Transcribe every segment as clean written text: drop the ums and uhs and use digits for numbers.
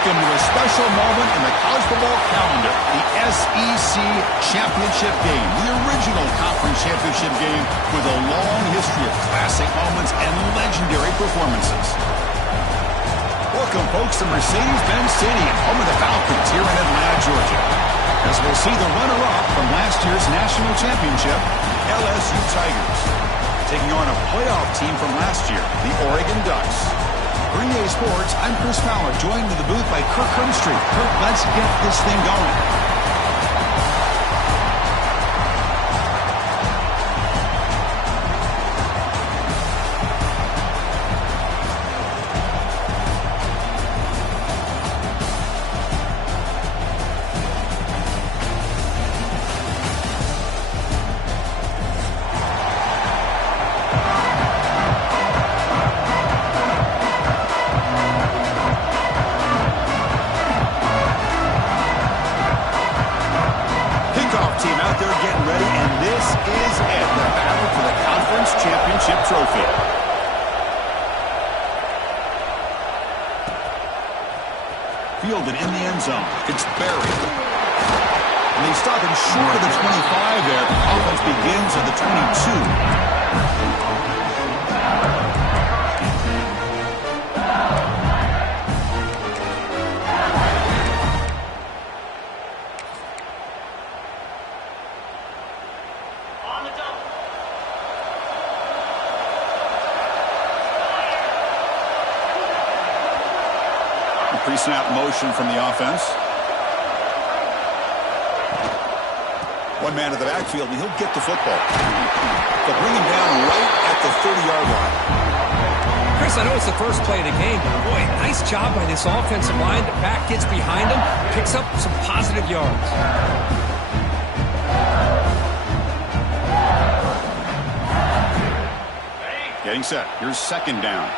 look into a special moment in the college football calendar, the SEC Championship game, the original conference championship game with a long history of classic moments and legendary performances. Welcome, folks, to Mercedes-Benz Stadium, home of the Falcons here in Atlanta, Georgia, as we'll see the runner-up from last year's national championship, LSU Tigers, taking on a playoff team from last year, the Oregon Ducks. For EA Sports, I'm Chris Fowler, joined in the booth by Kirk Herbstreit. Kirk, let's get this thing going. Trophy. Fielded in the end zone. It's buried. And they stop him short of the 25 there. Offense begins at the 22. Pre-snap motion from the offense. One man to the backfield, and he'll get the football. They'll bring him down right at the 30-yard line. Chris, I know it's the first play of the game, but boy, nice job by this offensive line. The back gets behind him, picks up some positive yards. Getting set. Here's second down.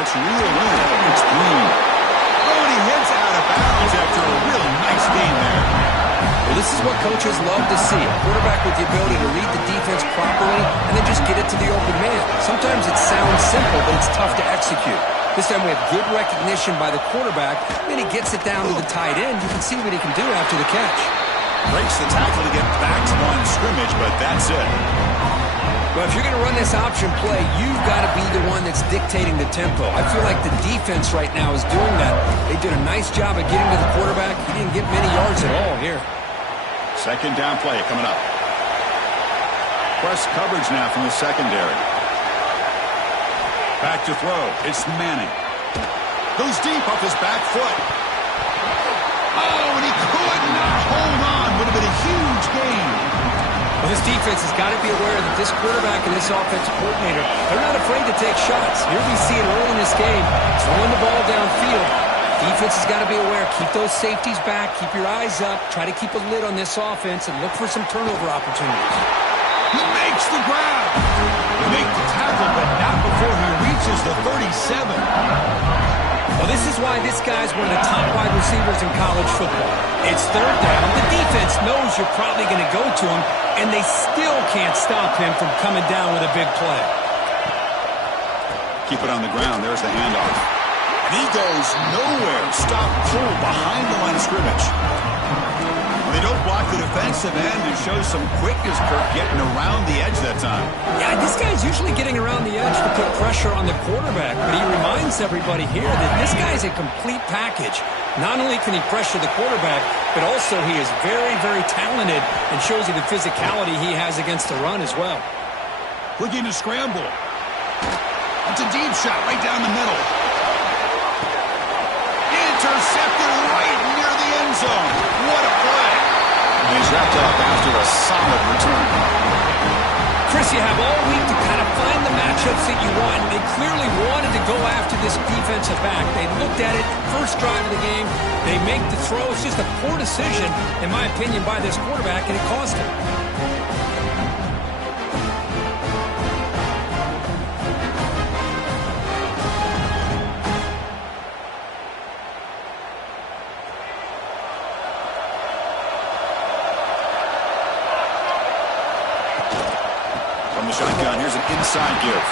That's real in. It's Green. Oh, and he hits out of bounds after a really nice game there. Well, this is what coaches love to see. A quarterback with the ability to read the defense properly and then just get it to the open man. Sometimes it sounds simple, but it's tough to execute. This time we have good recognition by the quarterback. Then he gets it down to the tight end. You can see what he can do after the catch. Breaks the tackle to get back to line of scrimmage, but that's it. Well, if you're going to run this option play, you've got to be the one that's dictating the tempo. I feel like the defense right now is doing that. They did a nice job of getting to the quarterback. He didn't get many yards at all here. Second down play coming up. Press coverage now from the secondary. Back to throw. It's Manning. Goes deep off his back foot. Oh, and he could not hold on. Would have been a huge gain. Well, this defense has got to be aware that this quarterback and this offensive coordinator, they're not afraid to take shots. Here we see it early in this game, throwing the ball downfield. Defense has got to be aware. Keep those safeties back. Keep your eyes up. Try to keep a lid on this offense and look for some turnover opportunities. He makes the grab. They make the tackle, but not before he reaches the 37. Well, this is why this guy's one of the top wide receivers in college football. It's third down. The defense knows you're probably going to go to him, and they still can't stop him from coming down with a big play. Keep it on the ground. There's the handoff. And he goes nowhere. Stop cold behind the line of scrimmage. They don't block the defensive end and show some quickness, Kirk, getting around the edge that time. Yeah, this guy's usually getting around the edge to put pressure on the quarterback, but he reminds everybody here that this guy's a complete package. Not only can he pressure the quarterback, but also he is very, very talented and shows you the physicality he has against the run as well. Looking to scramble. It's a deep shot right down the middle. Intercepted right near the end zone. What a play. And he's wrapped up after a solid return. Chris, you have all week to kind of find the matchups that you want. They clearly wanted to go after this defensive back. They looked at it, first drive of the game. They make the throw. It's just a poor decision, in my opinion, by this quarterback, and it cost him. inside give.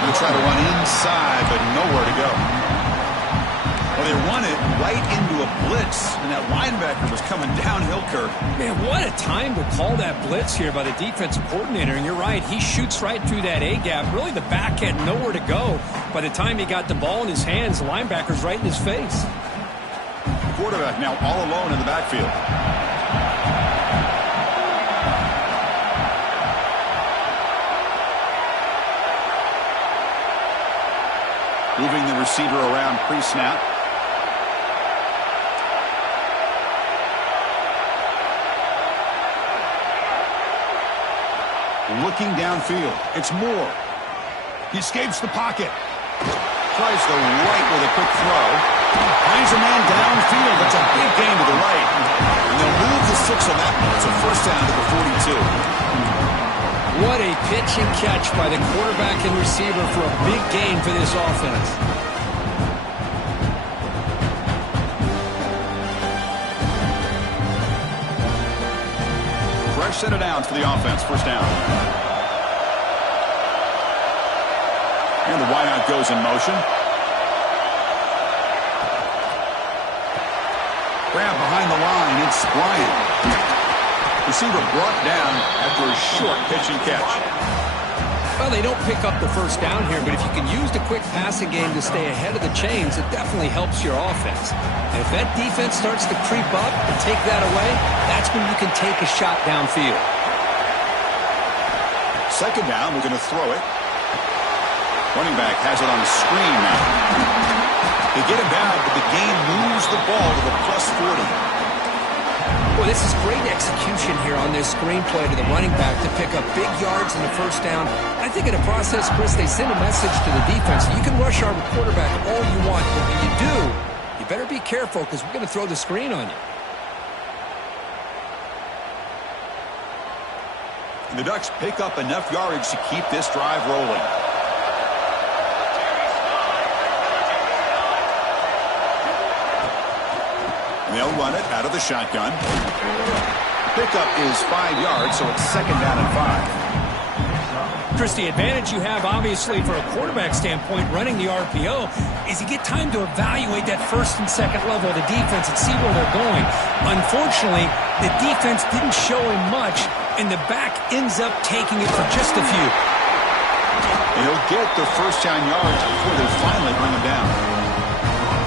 Going to try to run inside, but nowhere to go. Well, they run it right into a blitz, and that linebacker was coming downhill, Kirk. Man, what a time to call that blitz here by the defensive coordinator. And you're right, he shoots right through that A-gap. Really, the back had nowhere to go. By the time he got the ball in his hands, the linebacker's right in his face. The quarterback now all alone in the backfield. Moving the receiver around pre-snap. Looking downfield. It's Moore. He escapes the pocket. Tries the right with a quick throw. Finds a man downfield. That's a big gain to the right. And they'll move the 6 on that one. It's a first down to the 42. What a pitch and catch by the quarterback and receiver for a big gain for this offense. Fresh set of downs for the offense. First down. And the wideout goes in motion. Grab behind the line. It's Bryant. Receiver brought down after a short pitch and catch. Well, they don't pick up the first down here, but if you can use the quick passing game to stay ahead of the chains, it definitely helps your offense. And if that defense starts to creep up and take that away, that's when you can take a shot downfield. Second down, we're going to throw it. Running back has it on a screen now. They get him back, but the game moves the ball to the plus 40. Well, this is great execution here on this screenplay to the running back to pick up big yards in the first down. I think in the process, Chris, they send a message to the defense. You can rush our quarterback all you want, but when you do, you better be careful because we're going to throw the screen on you. And the Ducks pick up enough yardage to keep this drive rolling. They'll run it out of the shotgun. Pickup is 5 yards, so it's second down and 5. Chris, the advantage you have, obviously, for a quarterback standpoint, running the RPO, is you get time to evaluate that first and second level of the defense and see where they're going. Unfortunately, the defense didn't show him much, and the back ends up taking it for just a few. And he'll get the first down yards before they finally bring him down.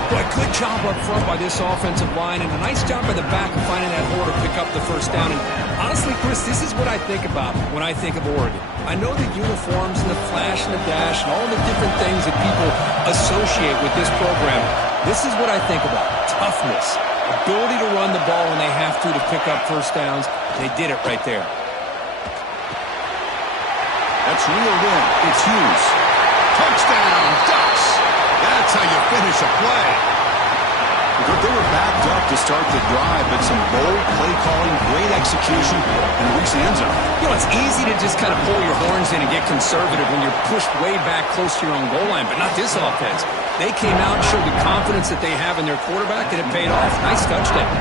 Boy, good job up front by this offensive line, and a nice job by the back of finding that hole to pick up the first down. And honestly, Chris, this is what I think about when I think of Oregon. I know the uniforms and the flash and the dash and all the different things that people associate with this program. This is what I think about. Toughness, ability to run the ball when they have to pick up first downs. They did it right there. That's reeled in. It's Hughes. Touchdown, Ducks! That's how you finish a play. They were backed up to start the drive, but some bold play calling, great execution, and reach the end zone. You know, it's easy to just kind of pull your horns in and get conservative when you're pushed way back close to your own goal line, but not this offense. They came out and showed the confidence that they have in their quarterback, and it paid off. Nice touchdown.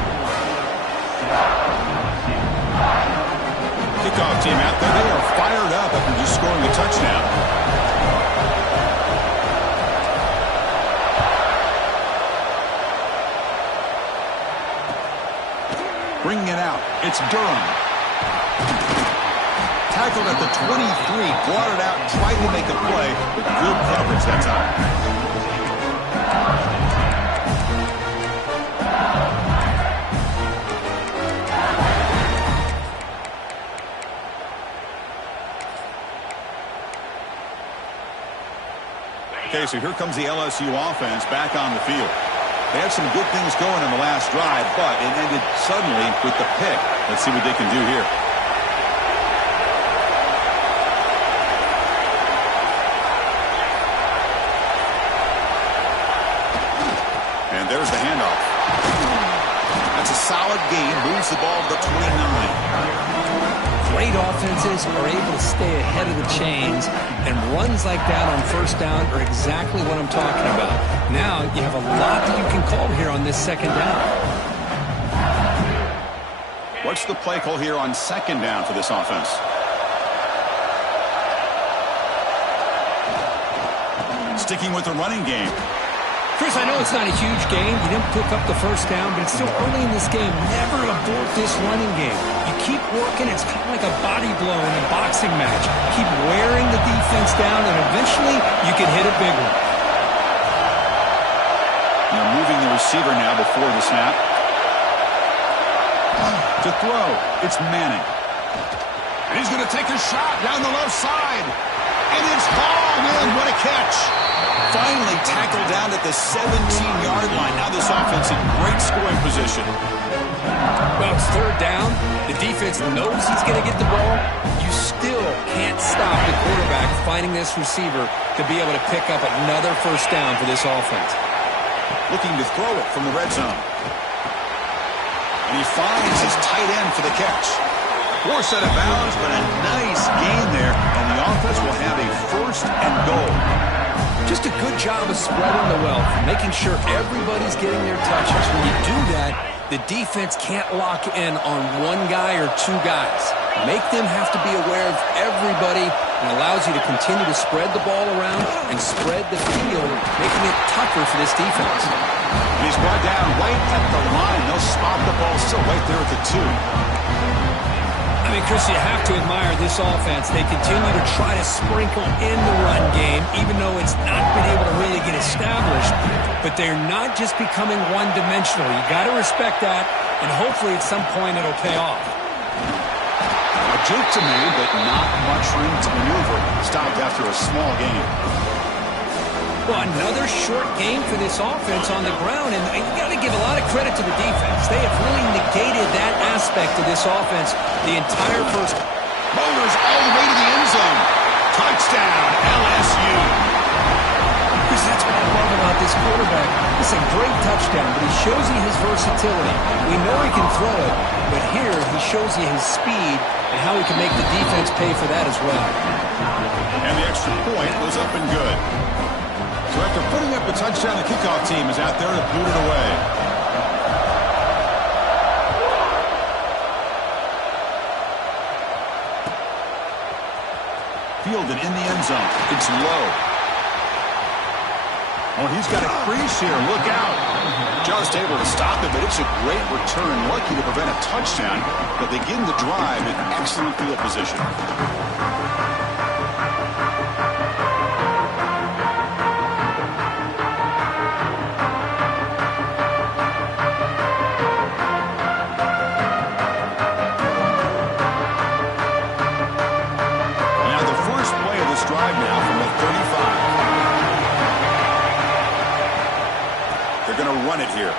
Kickoff team out there. They are fired up after just scoring a touchdown. Bringing it out. It's Durham. Tackled at the 23. Brought it out. Tried to make a play. With good coverage that time. Okay, so here comes the LSU offense back on the field. They had some good things going in the last drive, but it ended suddenly with the pick. Let's see what they can do here. And there's the handoff. That's a solid gain. Moves the ball to the 29. Great offenses are able to stay ahead of the chains, and runs like that on first down are exactly what I'm talking about. Now you have a lot that you can call here on this second down. What's the play call here on second down for this offense? Sticking with the running game. Chris, I know it's not a huge game. You didn't pick up the first down, but it's still early in this game. Never abort this running game. You keep working. It's kind of like a body blow in a boxing match. Keep wearing the defense down, and eventually you can hit a big one. They're moving the receiver now before the snap. To throw, it's Manning. And he's going to take a shot down the left side. And it's hauled in. What a catch. Finally tackled down at the 17-yard line. Now this offense in great scoring position. Well, it's third down. The defense knows he's going to get the ball. You still can't stop the quarterback finding this receiver to be able to pick up another first down for this offense. Looking to throw it from the red zone. And he finds his tight end for the catch. Forced out of bounds, but a nice gain there. And the offense will have a first and goal. Just a good job of spreading the wealth, making sure everybody's getting their touches. When you do that, the defense can't lock in on one guy or two guys. Make them have to be aware of everybody, and allows you to continue to spread the ball around and spread the field, making it tougher for this defense. He's brought down right at the line. They'll spot the ball still right there at the 2. I mean, Chris, you have to admire this offense. They continue to try to sprinkle in the run game, even though it's not been able to really get established. But they're not just becoming one-dimensional. You got to respect that, and hopefully at some point it'll pay off. A juke to me, but not much room to maneuver. Stopped after a small gain. Well, another short game for this offense on the ground, and you got to give a lot of credit to the defense. They have really negated that aspect of this offense the entire first. Motors all the way to the end zone. Touchdown, LSU. Because that's what I love about this quarterback. It's a great touchdown, but he shows you his versatility. We know he can throw it, but here he shows you his speed and how he can make the defense pay for that as well. And the extra point was up and good. So after putting up a touchdown, the kickoff team is out there to boot it away. Fielded in the end zone. It's low. Oh, he's got a crease here. Look out. Just able to stop it, but it's a great return. Lucky to prevent a touchdown, but they begin the drive in excellent field position. Run it here.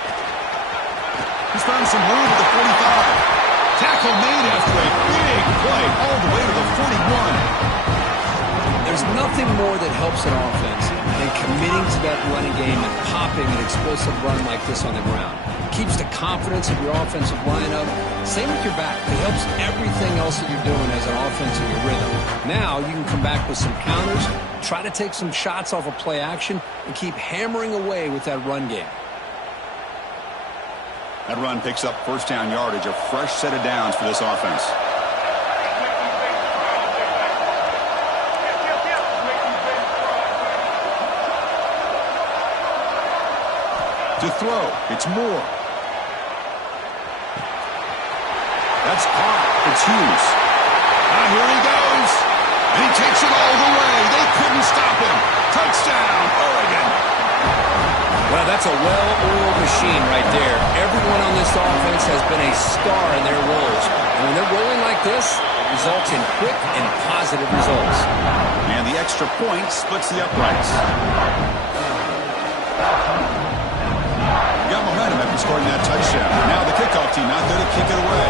He's found some room at the 45. Tackle made after a big play all the way to the 41. There's nothing more that helps an offense than committing to that running game and popping an explosive run like this on the ground. It keeps the confidence of your offensive lineup. Same with your back. It helps everything else that you're doing as an offense in your rhythm. Now you can come back with some counters, try to take some shots off of play action, and keep hammering away with that run game. That run picks up first down yardage, a fresh set of downs for this offense. To throw, it's Moore. That's caught. It's Hughes. Now here he goes. And he takes it all the way. They couldn't stop him. Touchdown, Oregon. Well, that's a well-oiled machine right there. Everyone on this offense has been a star in their roles. And when they're rolling like this, it results in quick and positive results. And the extra point splits the uprights. Got momentum after scoring that touchdown. Now the kickoff team out there to kick it away.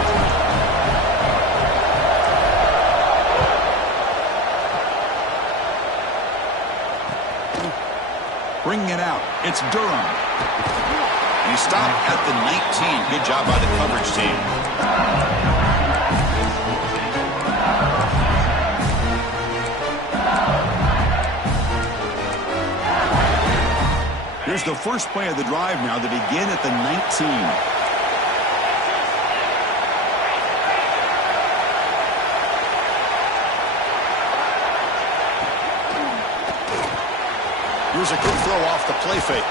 Bringing it out, it's Durham. And he stopped at the 19. Good job by the coverage team. Here's the first play of the drive now to begin at the 19. Here's a good throw off the play fake.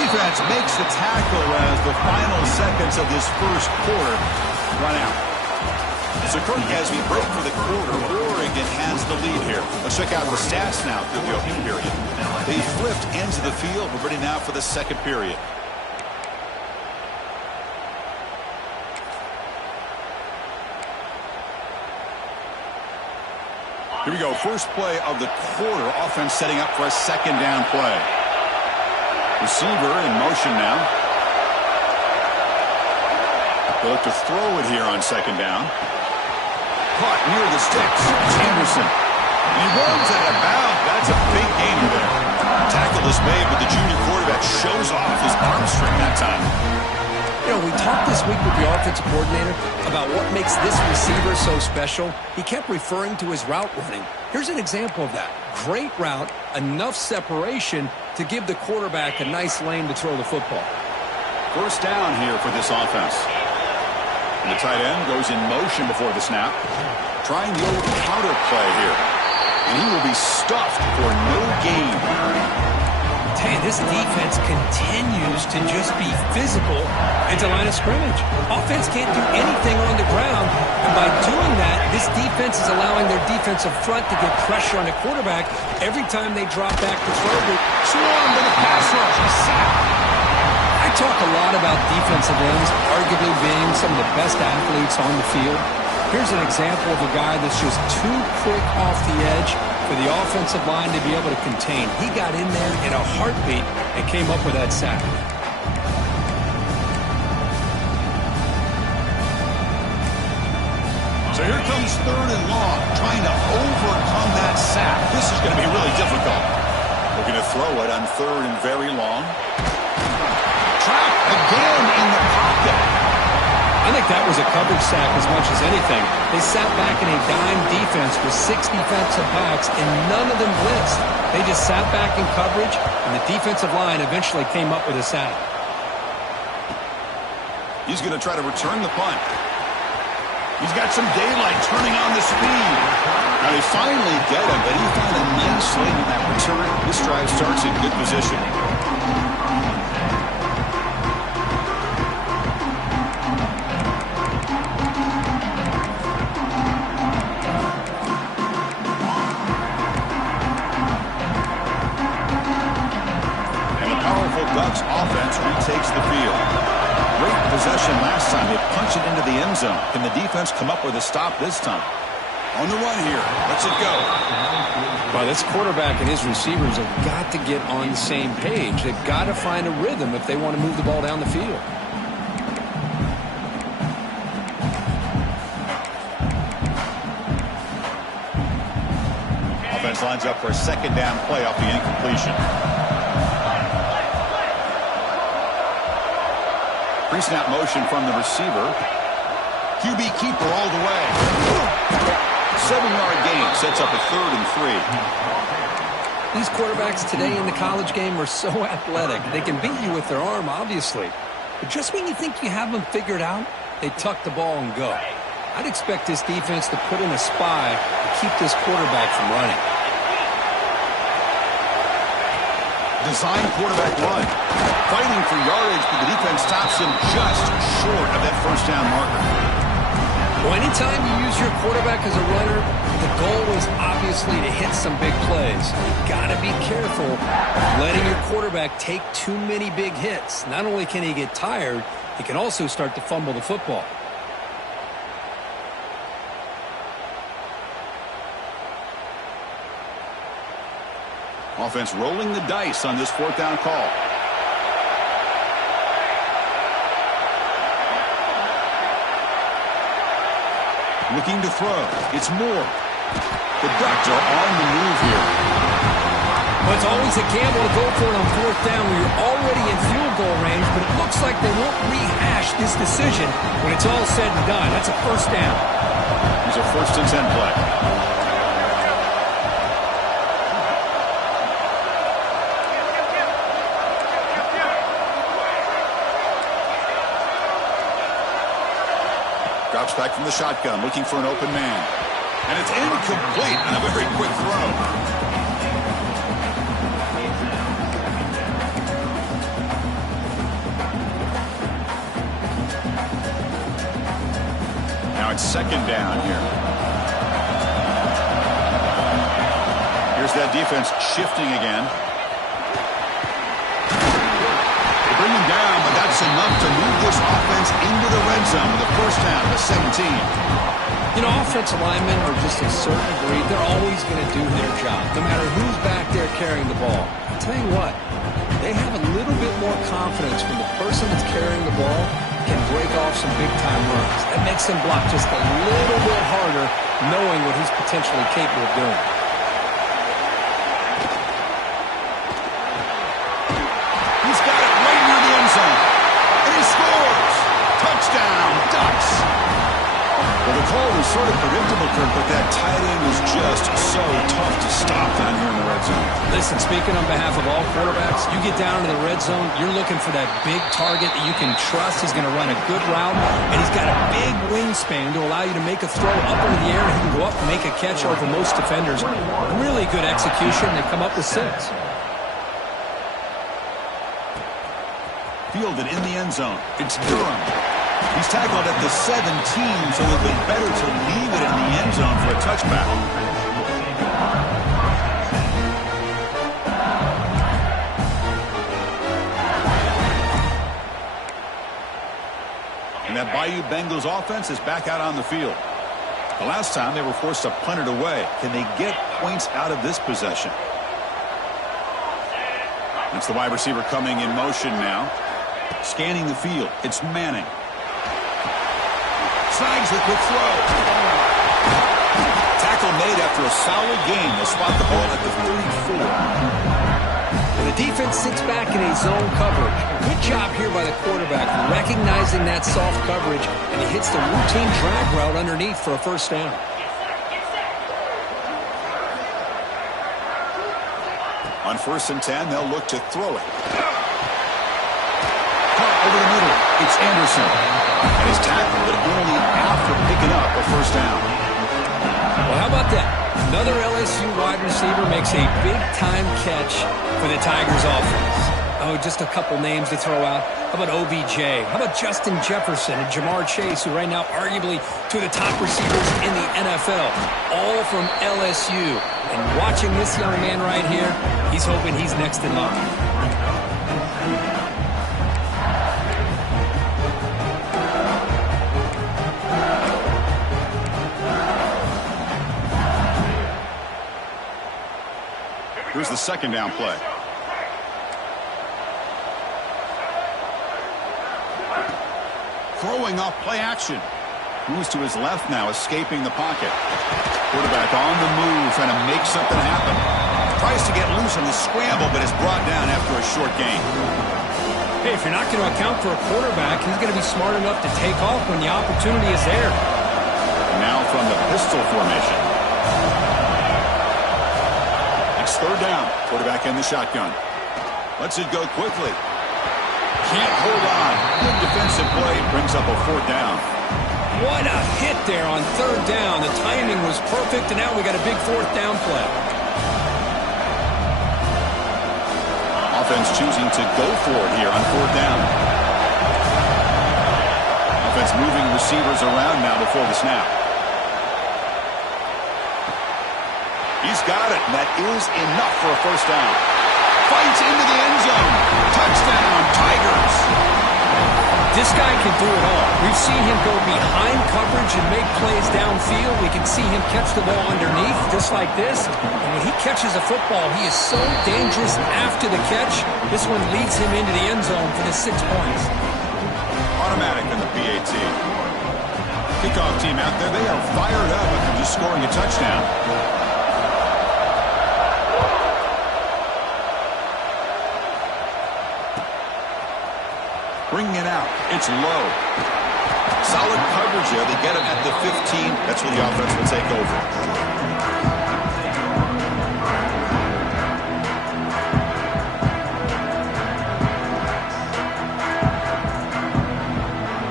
Defense makes the tackle as the final seconds of this first quarter run out. So, Kirk, as we break for the quarter, Oregon has the lead here. Let's check out the stats now through the opening period. They flipped ends of the field. We're ready now for the second period. Here we go. First play of the quarter. Offense setting up for a second down play. Receiver in motion now. They look to throw it here on second down. Caught near the sticks. It's Anderson. And he runs out of bounds. That's a big gainer there. Tackle is made, but the junior quarterback shows off his arm strength that time. You know, we talked this week with the offensive coordinator about what makes this receiver so special. He kept referring to his route running. Here's an example of that. Great route, enough separation to give the quarterback a nice lane to throw the football. First down here for this offense. And the tight end goes in motion before the snap. Trying the old counter play here. And he will be stuffed for no gain. Hey, this defense continues to just be physical into line of scrimmage. Offense can't do anything on the ground, and by doing that, this defense is allowing their defensive front to get pressure on the quarterback every time they drop back to throw. Swarm to the pass rush. A sack. I talk a lot about defensive ends arguably being some of the best athletes on the field. Here's an example of a guy that's just too quick off the edge for the offensive line to be able to contain. He got in there in a heartbeat and came up with that sack. So here comes third and long, trying to overcome that sack. This is going to be really difficult. We're going to throw it on third and very long. Trapped again in the pocket. I think that was a coverage sack as much as anything. They sat back in a dime defense with 6 defensive backs, and none of them blitzed. They just sat back in coverage, and the defensive line eventually came up with a sack. He's going to try to return the punt. He's got some daylight turning on the speed. Now they finally get him, but he found a nice lane in that return. This drive starts in good position. Ducks offense retakes the field. Great possession last time. They punch it into the end zone. Can the defense come up with a stop this time? On the run here. Let's it go. Well, this quarterback and his receivers have got to get on the same page. They've got to find a rhythm if they want to move the ball down the field. Offense lines up for a second down play off the incompletion. Pre-snap motion from the receiver. QB keeper all the way. 7-yard gain sets up a 3rd and 3. These quarterbacks today in the college game are so athletic. They can beat you with their arm, obviously. But just when you think you have them figured out, they tuck the ball and go. I'd expect this defense to put in a spy to keep this quarterback from running. Design quarterback run. Fighting for yardage, but the defense stops him just short of that first down marker. Well, anytime you use your quarterback as a runner, the goal is obviously to hit some big plays. You've got to be careful letting your quarterback take too many big hits. Not only can he get tired, he can also start to fumble the football. Offense rolling the dice on this 4th down call. Looking to throw. It's Moore. The Ducks are on the move here. Well, it's always a gamble to go for it on 4th down where you're already in field goal range, but it looks like they won't rehash this decision when it's all said and done. That's a first down. Here's a 1st and 10 play. Drops back from the shotgun, looking for an open man. And it's incomplete on a very quick throw. it's second down here. Here's that defense shifting again. They bring him down, but that's enough to move this offense into the red zone with a first down at the 17. You know, offensive linemen are just a certain breed. They're always going to do their job, no matter who's back there carrying the ball. I'll tell you what, they have a little bit more confidence when the person that's carrying the ball can break off some big-time runs. That makes them block just a little bit harder, knowing what he's potentially capable of doing. He's got it right near the end zone. And he scores! Touchdown, Ducks! Well, the call was sort of predictable, Kirk, but that tight end was just so tough to stop down here in the red zone. Listen, speaking on behalf of all quarterbacks, you get down into the red zone, you're looking for that big target that you can trust. He's going to run a good route, and he's got a big wingspan to allow you to make a throw up into the air, and he can go up and make a catch over most defenders. Really good execution. They come up with 6. Fielded in the end zone. It's Durham. He's tackled at the 17, so it would be better to leave it in the end zone for a touchback. And that Bayou Bengals offense is back out on the field. The last time they were forced to punt it away. Can they get points out of this possession? It's the wide receiver coming in motion now. Scanning the field. It's Manning. Snags the quick throw. Tackle made after a solid game. They'll spot the ball at the 34. And the defense sits back in a zone coverage. Good job here by the quarterback, recognizing that soft coverage, and he hits the routine drag route underneath for a first down. On 1st and 10, they'll look to throw it. Caught over the middle. It's Anderson. And he's tackled, but only after picking up a first down. Well, how about that? Another LSU wide receiver makes a big-time catch for the Tigers offense. Oh, just a couple names to throw out. How about OBJ? How about Justin Jefferson and Jamar Chase, who right now arguably two of the top receivers in the NFL, all from LSU. And watching this young man right here, he's hoping he's next in line. Here's the second down play. Throwing off play action. Moves to his left now, escaping the pocket. Quarterback on the move, trying to make something happen. Tries to get loose on the scramble, but is brought down after a short gain. Hey, if you're not going to account for a quarterback, he's going to be smart enough to take off when the opportunity is there. And now from the pistol formation. It's 3rd down. Quarterback in the shotgun. Lets it go quickly. Can't hold on. Good defensive play. Brings up a 4th down. What a hit there on 3rd down. The timing was perfect, and now we got a big 4th down play. Offense choosing to go for it here on 4th down. Offense moving receivers around now before the snap. He's got it. That is enough for a first down. Fights into the end zone. Touchdown, Tigers. This guy can do it all. We've seen him go behind coverage and make plays downfield. We can see him catch the ball underneath, just like this. And when he catches a football, he is so dangerous after the catch. This one leads him into the end zone for the 6 points. Automatic in the PAT. Kickoff team out there, they are fired up after just scoring a touchdown. Bringing it out. It's low. Solid coverage there. They get him at the 15. That's where the offense will take over.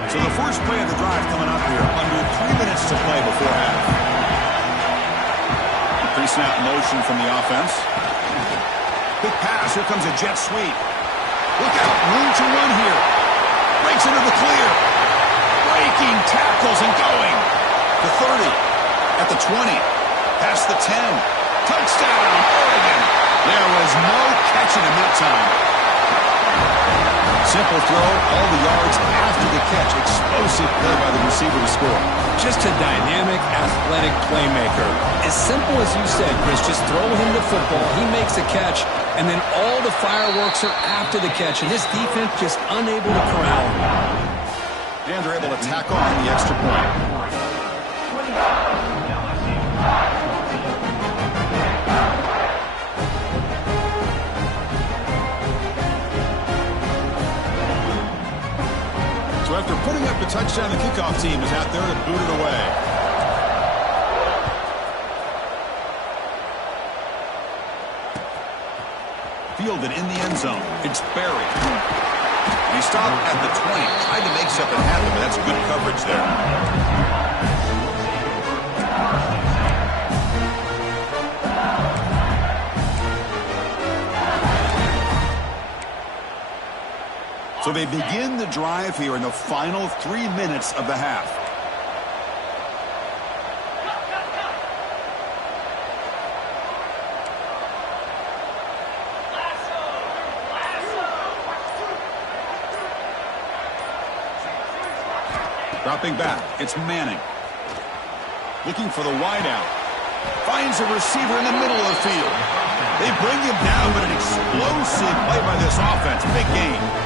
So the first play of the drive coming up here. Under 3 minutes to play before half. Pre-snap motion from the offense. Quick pass. Here comes a jet sweep. Look out. Room to run here. Breaks into the clear. Breaking tackles and going. the 30, at the 20, past the 10. Touchdown, Oregon. There was no catching him that time. Simple throw, all the yards after the catch. Explosive play by the receiver to score. Just a dynamic, athletic playmaker. As simple as you said, Chris, just throw him the football. He makes a catch, and then all the fireworks are after the catch. And this defense just unable to corral him. And they're able to tack on the extra point. So after putting up the touchdown, the kickoff team is out there to boot it away. Fielded in the end zone. It's Barry. He stopped at the 20. Tried to make something happen, but that's good coverage there. So they begin the drive here in the final 3 minutes of the half. Dropping back, it's Manning. Looking for the wideout. Finds a receiver in the middle of the field. They bring him down, but an explosive play by this offense. Big game.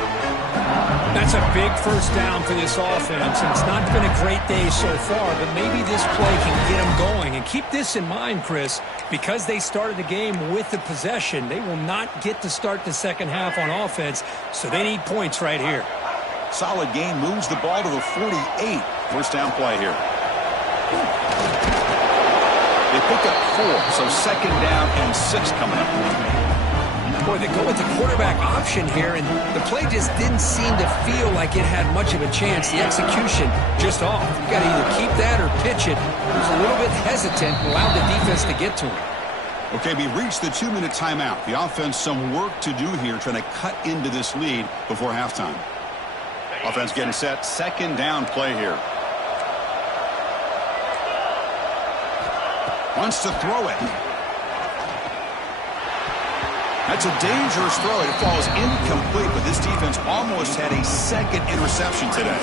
That's a big first down for this offense, and it's not been a great day so far, but maybe this play can get them going. And keep this in mind, Chris, because they started the game with the possession, they will not get to start the second half on offense, so they need points right here. Solid game, moves the ball to the 48. First down play here. They pick up 4, so second down and 6 coming up. Boy, they go with the quarterback option here, and the play just didn't seem to feel like it had much of a chance. The execution just off. You got to either keep that or pitch it. He was a little bit hesitant and allowed the defense to get to him. Okay, we reached the 2-minute timeout. The offense some work to do here, trying to cut into this lead before halftime. Offense getting set. Second down play here. Wants to throw it. That's a dangerous throw. It falls incomplete, but this defense almost had a second interception today.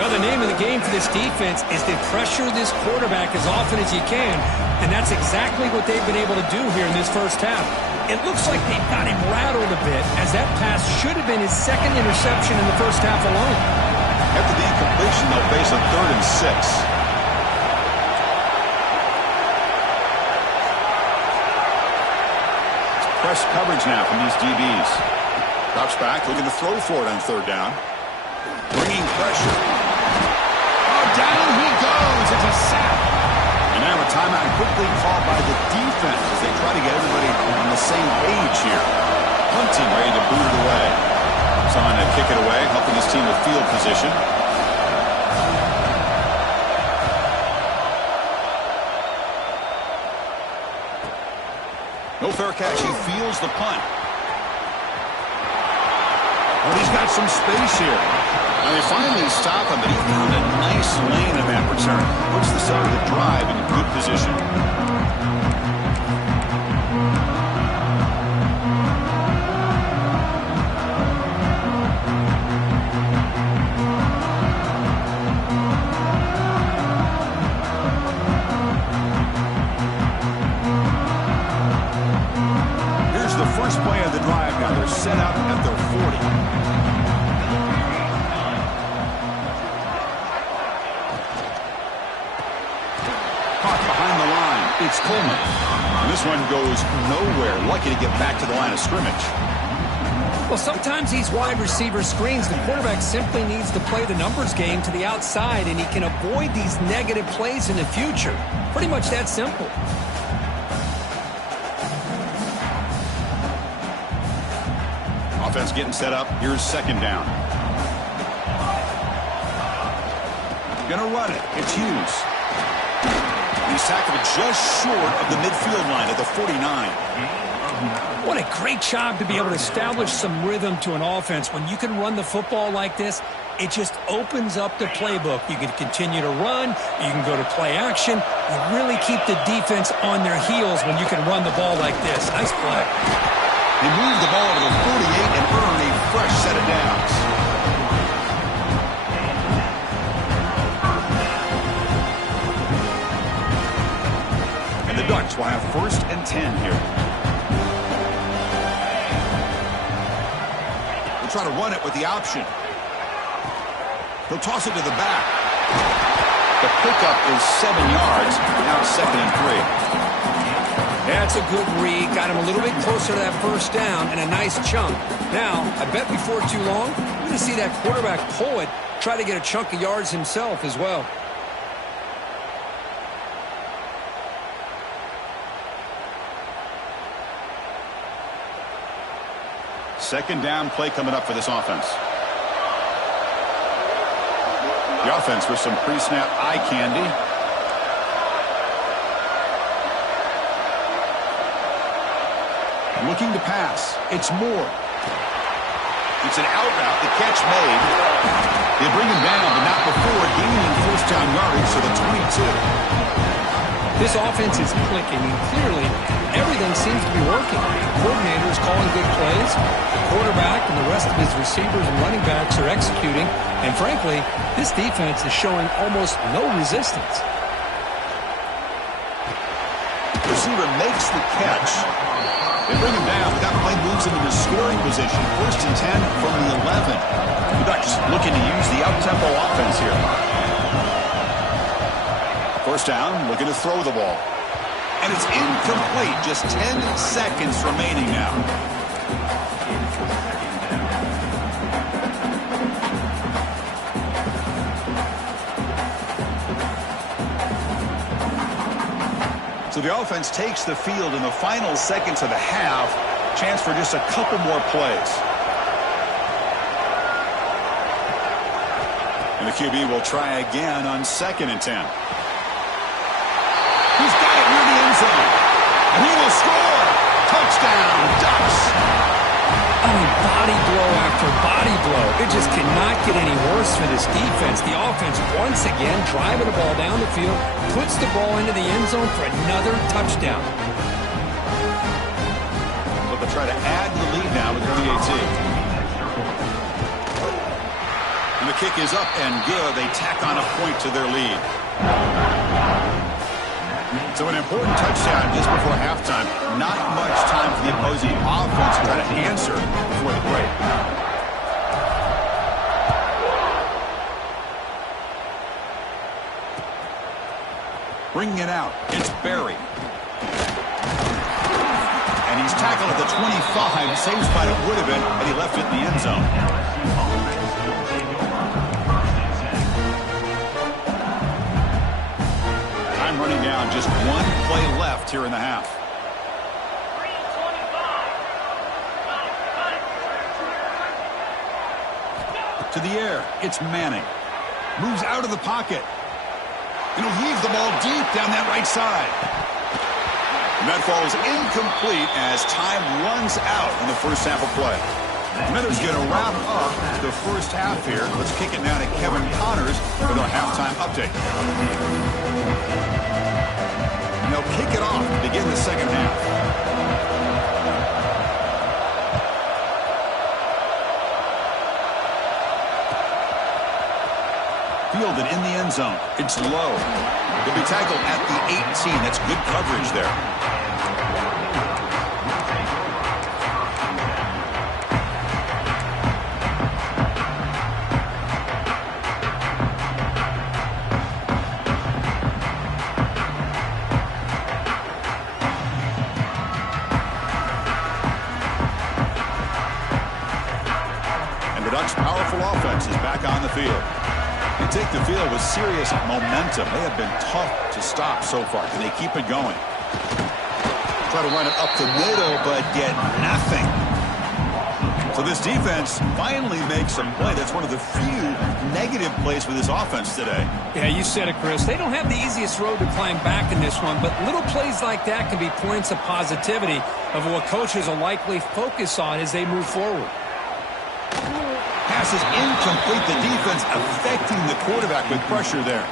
Well, the name of the game for this defense is to pressure this quarterback as often as you can, and that's exactly what they've been able to do here in this first half. It looks like they've got him rattled a bit, as that pass should have been his second interception in the first half alone. After the incompletion, they'll face a 3rd and 6. Press coverage now from these DBs. Drops back, looking to throw for it on 3rd down. Bringing pressure. Oh, down he goes. It's a sack. And now a timeout quickly called by the defense as they try to get everybody on the same page here. Hunting ready to boot it away. Trying to kick it away, helping his team with field position. No fair catch. He feels the punt. Well, he's got some space here. Now they finally stop him, but he found a nice lane in that return. Puts the start of the drive in good position. First play of the drive now. They're set up at their 40. Caught behind the line. It's Coleman. And this one goes nowhere. Lucky to get back to the line of scrimmage. Well, sometimes these wide receiver screens, the quarterback simply needs to play the numbers game to the outside, and he can avoid these negative plays in the future. Pretty much that simple. Offense getting set up. Here's second down. Gonna run it. It's Hughes. He's tackled just short of the midfield line at the 49. What a great job to be able to establish some rhythm to an offense. When you can run the football like this, it just opens up the playbook. You can continue to run. You can go to play action. You really keep the defense on their heels when you can run the ball like this. Nice play. They move the ball to the 48 and earn a fresh set of downs. And the Ducks will have 1st and 10 here. They'll try to run it with the option. He'll toss it to the back. The pickup is 7 yards. Now 2nd and 3. That's a good read. Got him a little bit closer to that first down and a nice chunk. Now, I bet before too long, we're going to see that quarterback pull it, try to get a chunk of yards himself as well. Second down play coming up for this offense. The offense with some pre-snap eye candy. Looking to pass. It's Moore. It's an out route. The catch made. They bring him down, but not before gaining 1st down yardage to the 22. This offense is clicking, and clearly everything seems to be working. The coordinator is calling good plays. The quarterback and the rest of his receivers and running backs are executing. And frankly, this defense is showing almost no resistance. The receiver makes the catch. They bring him down. That play moves him into scoring position. 1st and 10 from the 11. The Ducks looking to use the up-tempo offense here. 1st down, looking to throw the ball. And it's incomplete. Just 10 seconds remaining now. So the offense takes the field in the final seconds of the half. Chance for just a couple more plays. And the QB will try again on 2nd and 10. He's got it near the end zone. And he will score. Touchdown, Ducks. I mean, body blow after body blow. It just cannot get any worse for this defense. The offense, once again, driving the ball down the field, puts the ball into the end zone for another touchdown. So they'll try to add to the lead now with the PAT. And the kick is up and good. They tack on a point to their lead. So an important touchdown just before halftime. Not much time for the opposing offense to try to answer before the break. Bringing it out. It's Barry. And he's tackled at the 25. Same spot it would have been had he left it in the end zone. Running down, just 1 play left here in the half. To the air, it's Manning. Moves out of the pocket. And he'll heave the ball deep down that right side. And that falls incomplete as time runs out in the first half of play. Miller's going to wrap up the first half here. Let's kick it now to Kevin Connors with our halftime update. And they'll kick it off to begin the second half. Fielded in the end zone. It's low. He'll be tackled at the 18. That's good coverage there. Powerful offense is back on the field. They take the field with serious momentum. They have been tough to stop so far. Can they keep it going? Try to run it up the middle, but get nothing. So this defense finally makes a play. That's one of the few negative plays for this offense today. Yeah, you said it, Chris. They don't have the easiest road to climb back in this one, but little plays like that can be points of positivity of what coaches will likely focus on as they move forward. Pass is incomplete. The defense affecting the quarterback with pressure there.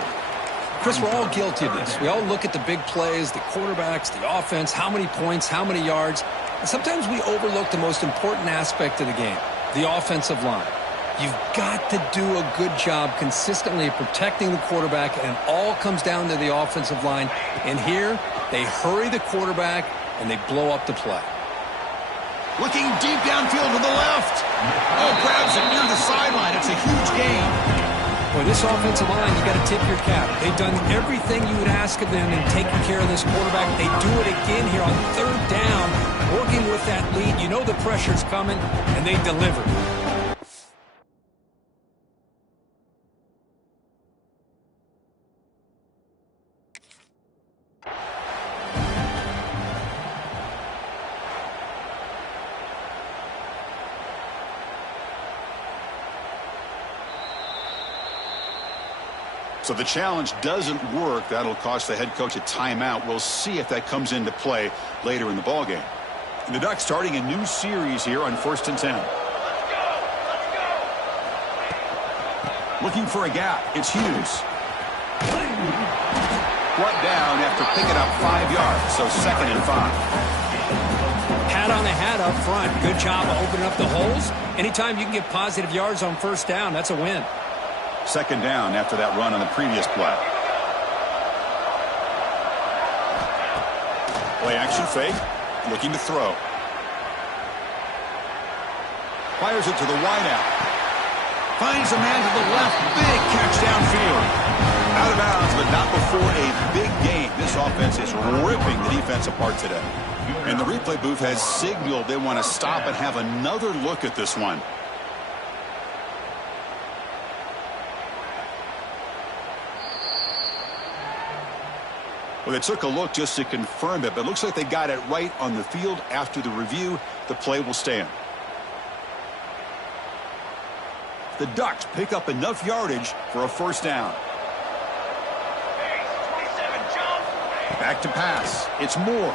Chris, we're all guilty of this. We all look at the big plays, the quarterbacks, the offense, how many points, how many yards. And sometimes we overlook the most important aspect of the game, the offensive line. You've got to do a good job consistently of protecting the quarterback, and it all comes down to the offensive line. And here, they hurry the quarterback, and they blow up the play. Looking deep downfield to the left. Oh, grabs it near the sideline. It's a huge gain. Boy, this offensive line, you got to tip your cap. They've done everything you would ask of them in taking care of this quarterback. They do it again here on third down, working with that lead. You know the pressure's coming, and they deliver. So the challenge doesn't work. That'll cost the head coach a timeout. We'll see if that comes into play later in the ballgame. The Ducks starting a new series here on 1st and 10. Looking for a gap. It's Hughes. Brought down after picking up 5 yards, so 2nd and 5. Pat on the hat up front. Good job of opening up the holes. Anytime you can get positive yards on first down, that's a win. 2nd down after that run on the previous play. Play action fake. Looking to throw. Fires it to the wideout. Finds a man to the left. Big catch downfield. Out of bounds, but not before a big gain. This offense is ripping the defense apart today. And the replay booth has signaled they want to stop and have another look at this one. Well, they took a look just to confirm it, but it looks like they got it right on the field. After the review, the play will stand. The Ducks pick up enough yardage for a first down. Back to pass. It's Moore.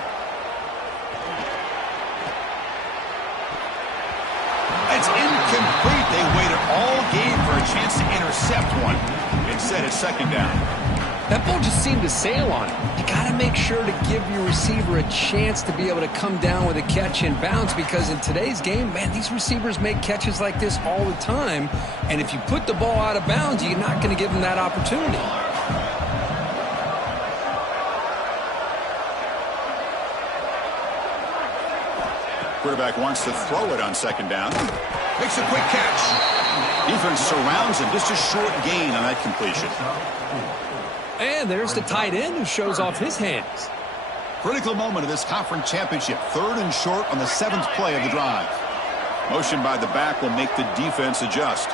It's incomplete. They waited all game for a chance to intercept one. Instead, it's 2nd down. That ball just seemed to sail on it. You got to make sure to give your receiver a chance to be able to come down with a catch in bounds, because in today's game, man, these receivers make catches like this all the time. And if you put the ball out of bounds, you're not going to give them that opportunity. Quarterback wants to throw it on 2nd down. Makes a quick catch. Defense surrounds him. Just a short gain on that completion. And there's the tight end who shows off his hands. Critical moment of this conference championship. 3rd and short on the 7th play of the drive. Motion by the back will make the defense adjust.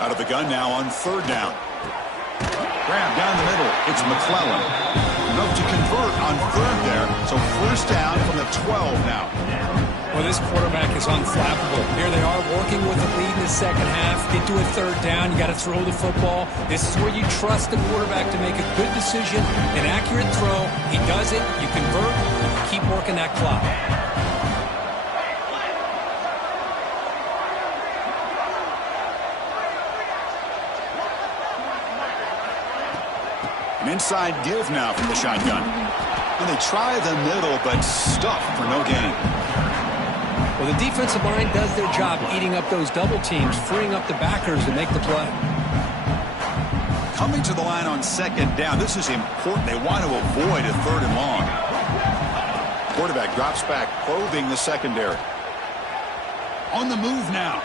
Out of the gun now on 3rd down. Grab down the middle. It's McClellan. Enough to convert on 3rd there. So 1st down from the 12 now. Well, this quarterback is unflappable. Here they are working with the lead in the 2nd half. Get to a 3rd down. You got to throw the football. This is where you trust the quarterback to make a good decision, an accurate throw. He does it. You convert. You keep working that clock. An inside give now from the shotgun. And they try the middle, but stuffed for no gain. Well, the defensive line does their job eating up those double teams, freeing up the backers to make the play. Coming to the line on 2nd down. This is important. They want to avoid a 3rd and long. Quarterback drops back, probing the secondary. On the move now.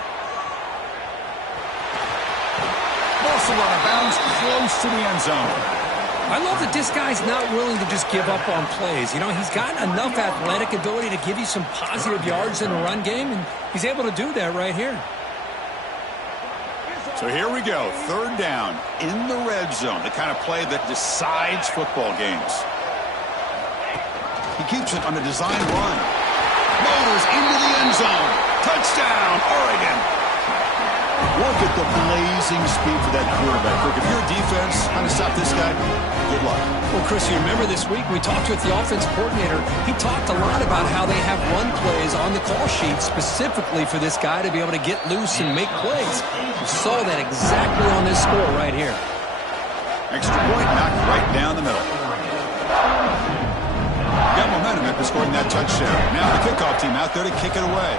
Also out of bounds, close to the end zone. I love that this guy's not willing to just give up on plays. You know, he's got enough athletic ability to give you some positive yards in the run game, and he's able to do that right here. So here we go, 3rd down in the red zone, the kind of play that decides football games. He keeps it on a design run. Motors into the end zone. Touchdown, Oregon. Look at the blazing speed for that quarterback. Look, if you're a defense trying to stop this guy, good luck. Well, Chris, you remember this week we talked with the offense coordinator. He talked a lot about how they have run plays on the call sheet specifically for this guy to be able to get loose and make plays. We saw that exactly on this score right here. Extra point knocked right down the middle. Got momentum after scoring that touchdown. Now the kickoff team out there to kick it away.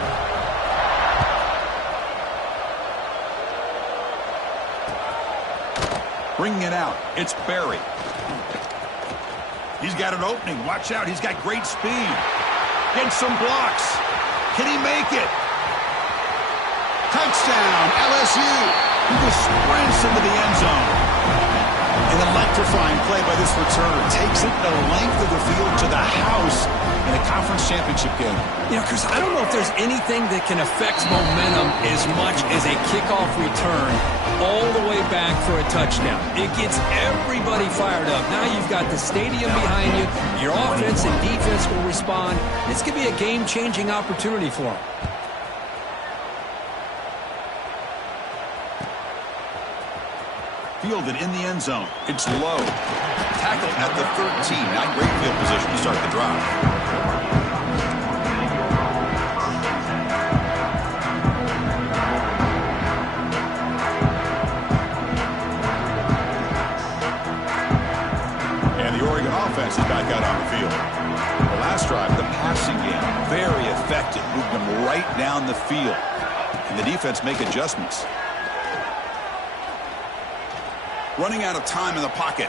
Bringing it out, it's Barry. He's got an opening. Watch out, he's got great speed. Gets some blocks. Can he make it? Touchdown, LSU. He just sprints into the end zone. An electrifying play by this returner. Takes it the length of the field to the house in a conference championship game. You know, Chris, I don't know if there's anything that can affect momentum as much as a kickoff return all the way back for a touchdown. It gets everybody fired up. Now you've got the stadium behind you. Your offense and defense will respond. This could be a game-changing opportunity for them. Fielded in the end zone. It's low. Tackled at the 13. Not great field position to start the drive. Offense is back out on the field. The last drive, the passing game, very effective. Moved them right down the field. And the defense make adjustments. Running out of time in the pocket.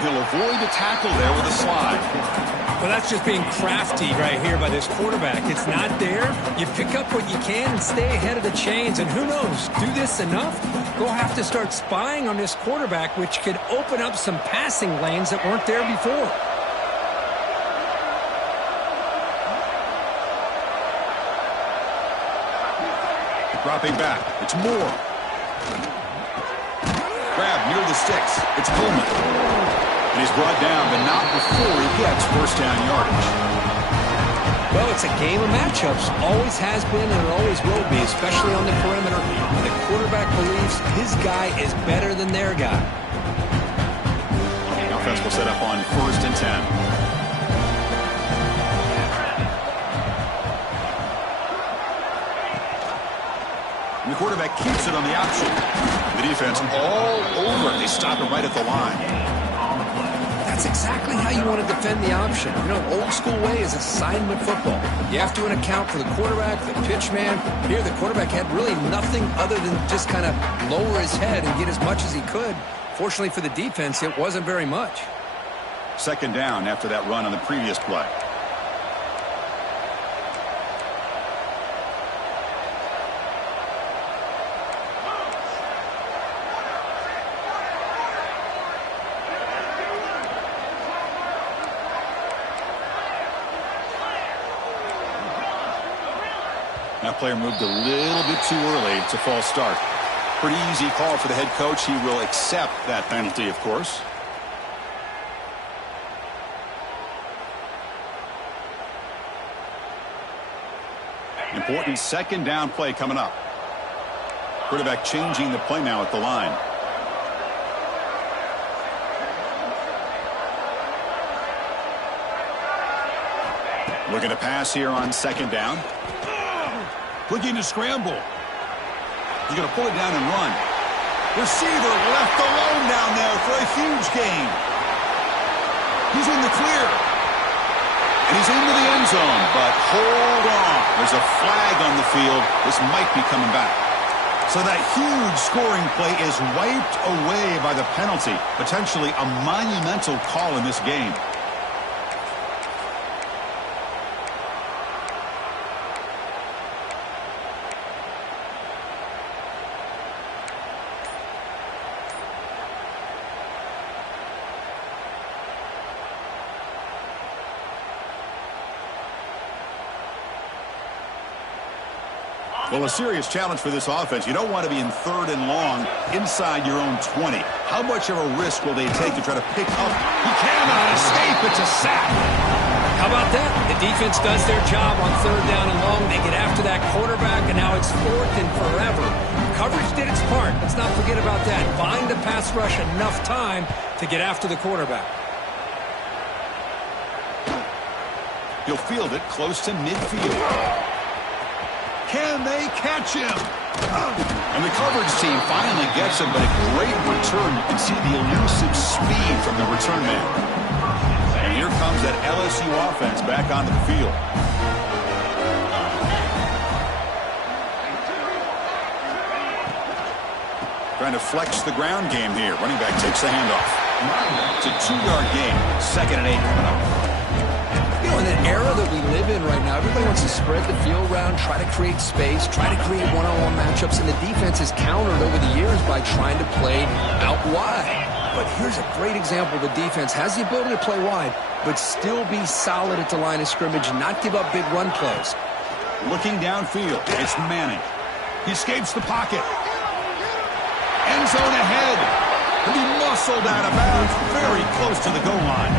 He'll avoid the tackle there with a slide. Well, that's just being crafty right here by this quarterback. It's not there. You pick up what you can and stay ahead of the chains. And who knows, do this enough, we'll have to start spying on this quarterback, which could open up some passing lanes that weren't there before. Dropping back. It's Moore. Grab near the sticks. It's Pullman. And he's brought down, but not before he gets first down yardage. Well, it's a game of matchups. Always has been and it always will be, especially on the perimeter. And the quarterback believes his guy is better than their guy. The offense will set up on 1st and 10. And the quarterback keeps it on the option. The defense all over it. They stop him right at the line. That's exactly how you want to defend the option. You know, old school way is assignment football. You have to account for the quarterback, the pitch man. Here, the quarterback had really nothing other than just kind of lower his head and get as much as he could. Fortunately for the defense, it wasn't very much. Second down after that run on the previous play. That player moved a little bit too early. It's a false start. Pretty easy call for the head coach. He will accept that penalty, of course. Important second down play coming up. Quarterback changing the play now at the line. Looking to pass here on second down. Looking to scramble. He's going to pull it down and run. Receiver left alone down there for a huge gain. He's in the clear. And he's into the end zone, but hold on. There's a flag on the field. This might be coming back. So that huge scoring play is wiped away by the penalty. Potentially a monumental call in this game. Well, a serious challenge for this offense. You don't want to be in 3rd and long inside your own 20. How much of a risk will they take to try to pick up? He cannot escape. It's a sack. How How about that? The defense does their job on third down and long. They get after that quarterback, and now it's fourth and forever. Coverage did its part. Let's not forget about that. Buying the pass rush enough time to get after the quarterback. He'll field it close to midfield. Can they catch him? And the coverage team finally gets him, but a great return. You can see the elusive speed from the return man. And here comes that LSU offense back onto the field. Trying to flex the ground game here. Running back takes the handoff. It's a 2-yard gain. 2nd and 8 coming up. You know, in an era that we live in right now, everybody wants to spread the field around, try to create space, try to create one-on-one matchups, and the defense has countered over the years by trying to play out wide. But here's a great example. The defense has the ability to play wide, but still be solid at the line of scrimmage and not give up big run plays. Looking downfield, it's Manning. He escapes the pocket. End zone ahead. And he muscled out of bounds very close to the goal line.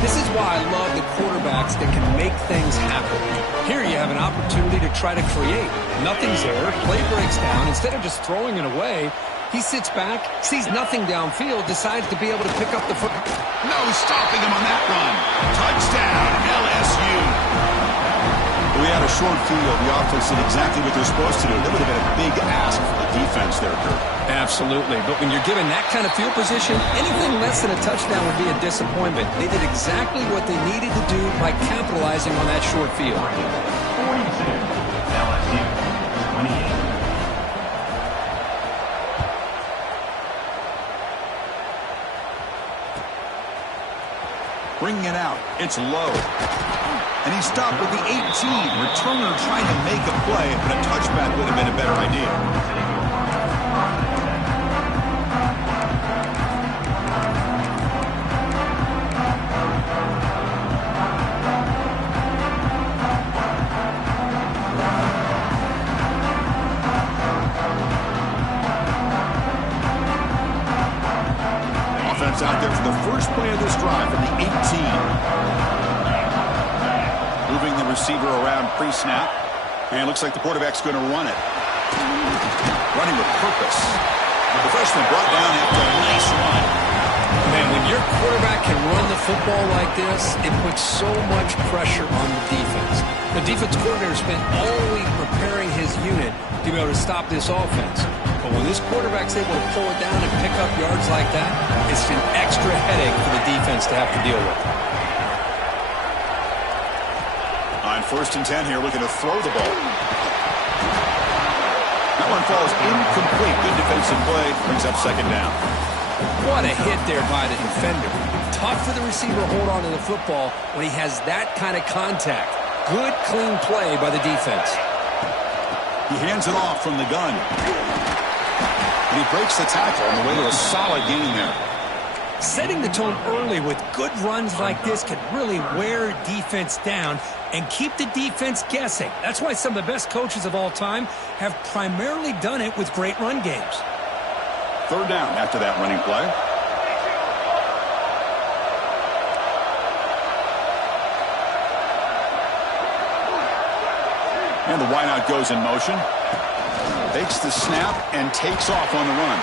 This is why I love the quarterbacks that can make things happen. Here you have an opportunity to try to create. Nothing's there. Play breaks down. Instead of just throwing it away, he sits back, sees nothing downfield, decides to be able to pick up the foot. No stopping him on that run. Touchdown, LSU. We had a short field. The offense did exactly what they're supposed to do. That would have been a big ask for the defense there, Kurt. Absolutely. But when you're given that kind of field position, anything less than a touchdown would be a disappointment. They did exactly what they needed to do by capitalizing on that short field. 42, LSU, 28. Bringing it out. It's low. And he stopped with the 18. Returner trying to make a play, but a touchback would have been a better idea. Offense out there for the first play of this drive from the 18. Moving the receiver around pre-snap. And it looks like the quarterback's going to run it. Running with purpose. The freshman brought down after a nice run. Man, when your quarterback can run the football like this, it puts so much pressure on the defense. The defense coordinator spent all week preparing his unit to be able to stop this offense. But when this quarterback's able to pull it down and pick up yards like that, it's an extra headache for the defense to have to deal with. On 1st and 10 here, looking to throw the ball. That one falls incomplete. Good defensive play. Brings up 2nd down. What a hit there by the defender. Tough for the receiver to hold on to the football when he has that kind of contact. Good, clean play by the defense. He hands it off from the gun. And he breaks the tackle on the way to a solid gain there. Setting the tone early with good runs like this can really wear defense down and keep the defense guessing. That's why some of the best coaches of all time have primarily done it with great run games. 3rd down after that running play. And the wideout goes in motion. Takes the snap and takes off on the run.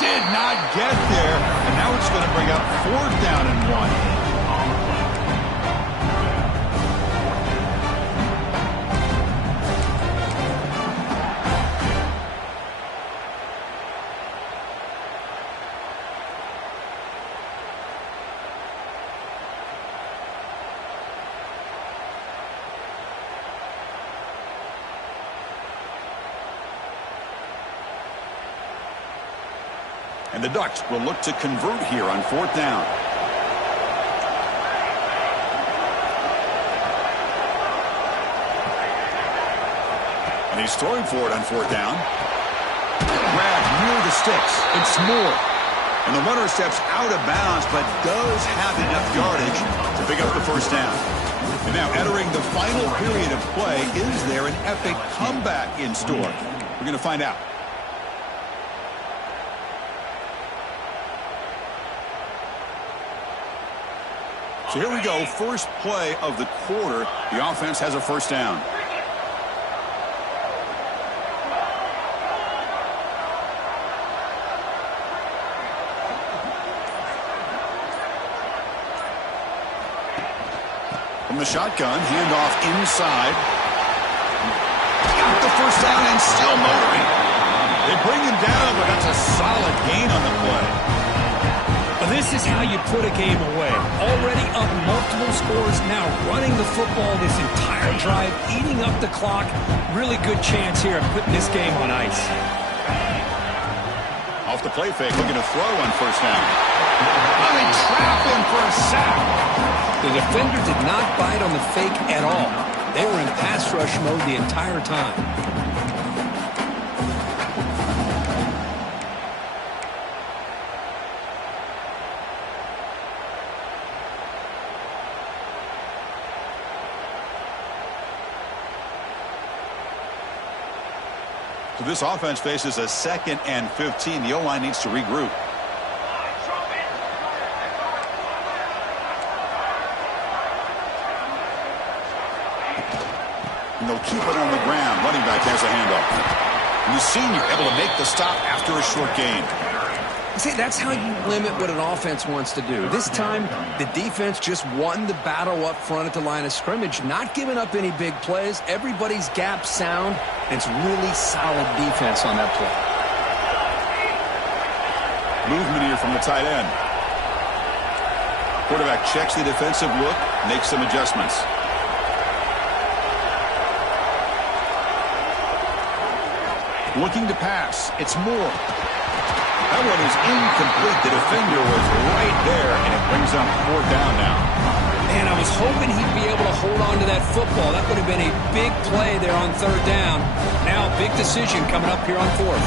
Did not get there. And now it's going to bring up 4th down and 1. And the Ducks will look to convert here on 4th down. And he's throwing for it on 4th down. Grabbed near the sticks. It's Moore. And the runner steps out of bounds, but does have enough yardage to pick up the 1st down. And now entering the final period of play, is there an epic comeback in store? We're going to find out. So here we go, first play of the quarter. The offense has a first down. From the shotgun, handoff inside. Got the first down and still motoring. They bring him down, but that's a solid gain on the play. This is how you put a game away. Already up multiple scores, now running the football this entire drive, eating up the clock. Really good chance here of putting this game on ice. Off the play fake, looking to throw on first down. Oh, they trap him for a sack. The defender did not bite on the fake at all. They were in pass rush mode the entire time. So this offense faces a 2nd and 15. The O-line needs to regroup. And they'll keep it on the ground. Running back has a handoff. And the senior able to make the stop after a short gain. See, that's how you limit what an offense wants to do. This time, the defense just won the battle up front at the line of scrimmage, not giving up any big plays. Everybody's gap sound. It's really solid defense on that play. Movement here from the tight end. Quarterback checks the defensive look, makes some adjustments. Looking to pass. It's Moore. That one is incomplete. The defender was right there, and it brings up 4th down now. Man, I was hoping he'd be able to hold on to that football. That would have been a big play there on 3rd down. Now, big decision coming up here on 4th.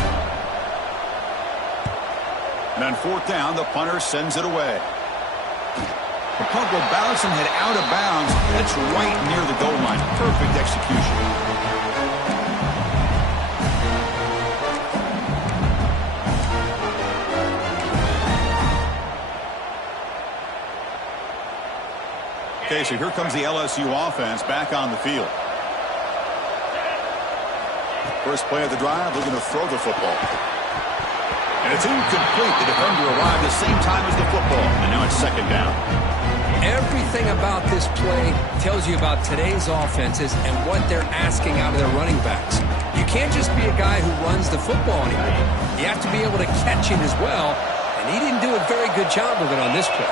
And on 4th down, the punter sends it away. The punt will bounce and head out of bounds. That's right near the goal line. Perfect execution. Okay, so here comes the LSU offense back on the field. First play of the drive, looking to throw the football. And it's incomplete. The defender arrived the same time as the football, and now it's 2nd down. Everything about this play tells you about today's offenses and what they're asking out of their running backs. You can't just be a guy who runs the football anymore. You have to be able to catch him as well, and he didn't do a very good job of it on this play.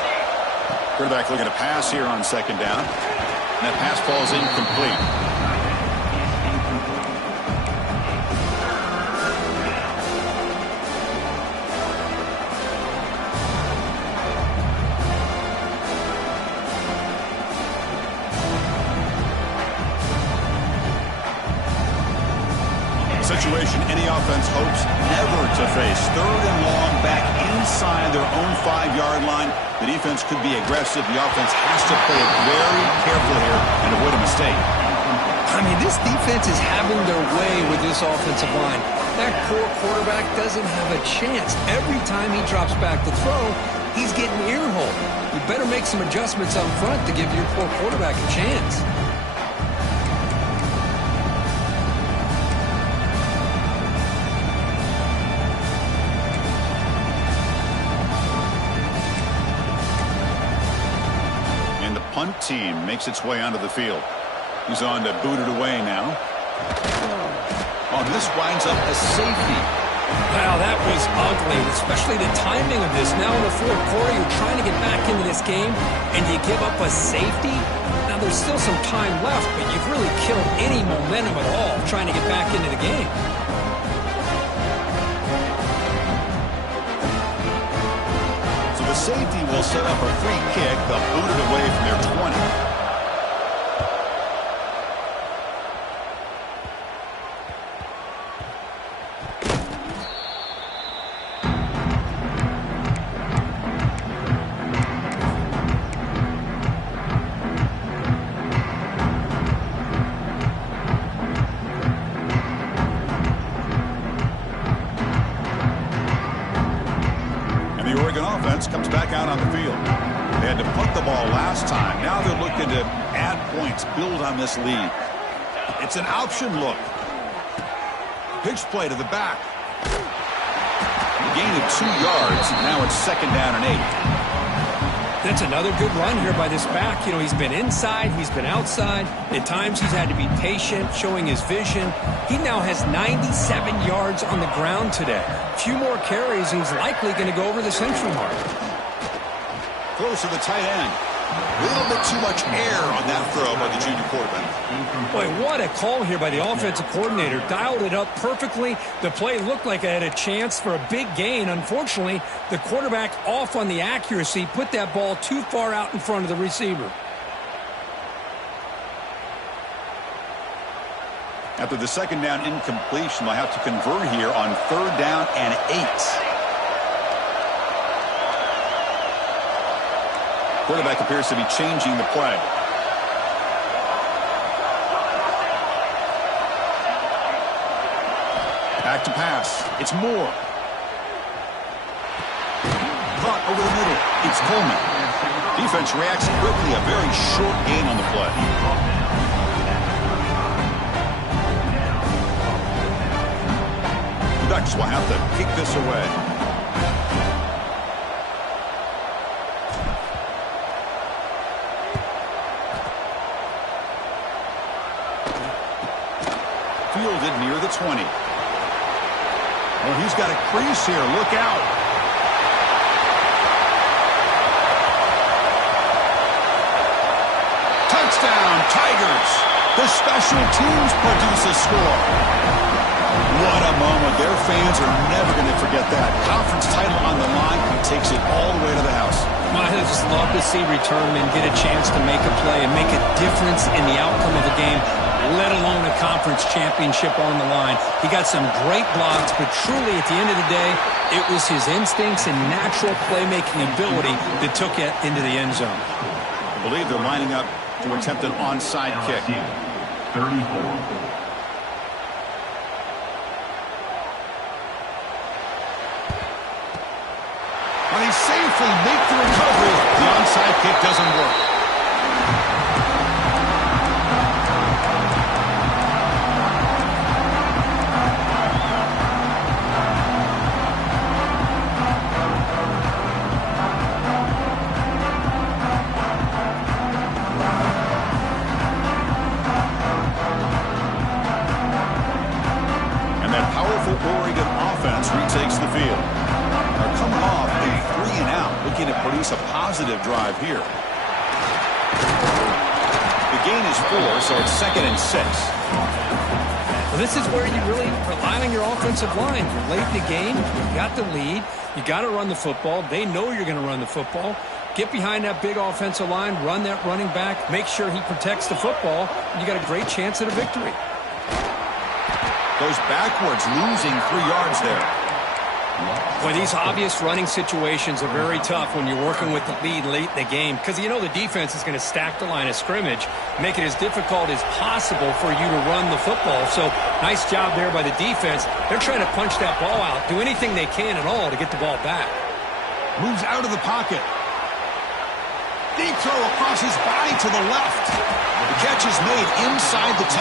Quarterback looking to pass here on 2nd down. And that pass falls incomplete. Situation any offense hopes never to face. 3rd and long back inside their own 5-yard line. The defense could be aggressive. The offense has to play it very carefully here and avoid a mistake. I mean, this defense is having their way with this offensive line. That poor quarterback doesn't have a chance. Every time he drops back to throw, he's getting ear-holed. You better make some adjustments up front to give your poor quarterback a chance. Punt team makes its way onto the field. He's on to boot it away now. Oh, this winds up a safety. Wow, that was ugly, especially the timing of this. Now in the 4th quarter, you're trying to get back into this game, and you give up a safety. Now there's still some time left, but you've really killed any momentum at all trying to get back into the game. Safety will set up a free kick. They'll boot it away from their 20. Comes back out on the field. They had to punt the ball last time. Now they're looking to add points, build on this lead. It's an option look. Pitch play to the back. Gain of 2 yards. Now it's 2nd down and 8. That's another good run here by this back. You know, he's been inside, he's been outside. At times he's had to be patient, showing his vision. He now has 97 yards on the ground today. A few more carries, and he's likely going to go over the century mark. Throws to the tight end. A little bit too much air on that throw by the junior quarterback. Boy, what a call here by the offensive coordinator. Dialed it up perfectly. The play looked like it had a chance for a big gain. Unfortunately, the quarterback off on the accuracy, put that ball too far out in front of the receiver. After the 2nd down incompletion, they'll have to convert here on 3rd down and 8. Quarterback appears to be changing the play. Back to pass. It's Moore. Caught over the middle. It's Coleman. Defense reacts quickly. A very short gain on the play. The Ducks will have to kick this away. Fielded near the 20. Well, he's got a crease here. Look out. Touchdown, Tigers. The special teams produce a score. What a moment. Their fans are never going to forget that. Conference title on the line. He takes it all the way to the house. Well, I just love to see returnmen get a chance to make a play and make a difference in the outcome of a game, let alone a conference championship on the line. He got some great blocks, but truly at the end of the day, it was his instincts and natural playmaking ability that took it into the end zone. I believe they're lining up to attempt an onside kick. 34. When they safely make the recovery, the onside kick doesn't work. And that powerful Oregon offense retakes the field. They're coming off a 3-and-out, looking to produce a positive drive here. The gain is 4, so it's 2nd and 6. Well, this is where you really rely on your offensive line. You're late in the game. You got the lead. You got to run the football. They know you're going to run the football. Get behind that big offensive line, run that running back, make sure he protects the football, and you got a great chance at a victory. Goes backwards, losing 3 yards there. Boy, these obvious running situations are very tough when you're working with the lead late in the game, because you know the defense is going to stack the line of scrimmage, make it as difficult as possible for you to run the football. So nice job there by the defense. They're trying to punch that ball out, do anything they can at all to get the ball back. Moves out of the pocket. Deep throw across his body to the left. The catch is made inside the 10.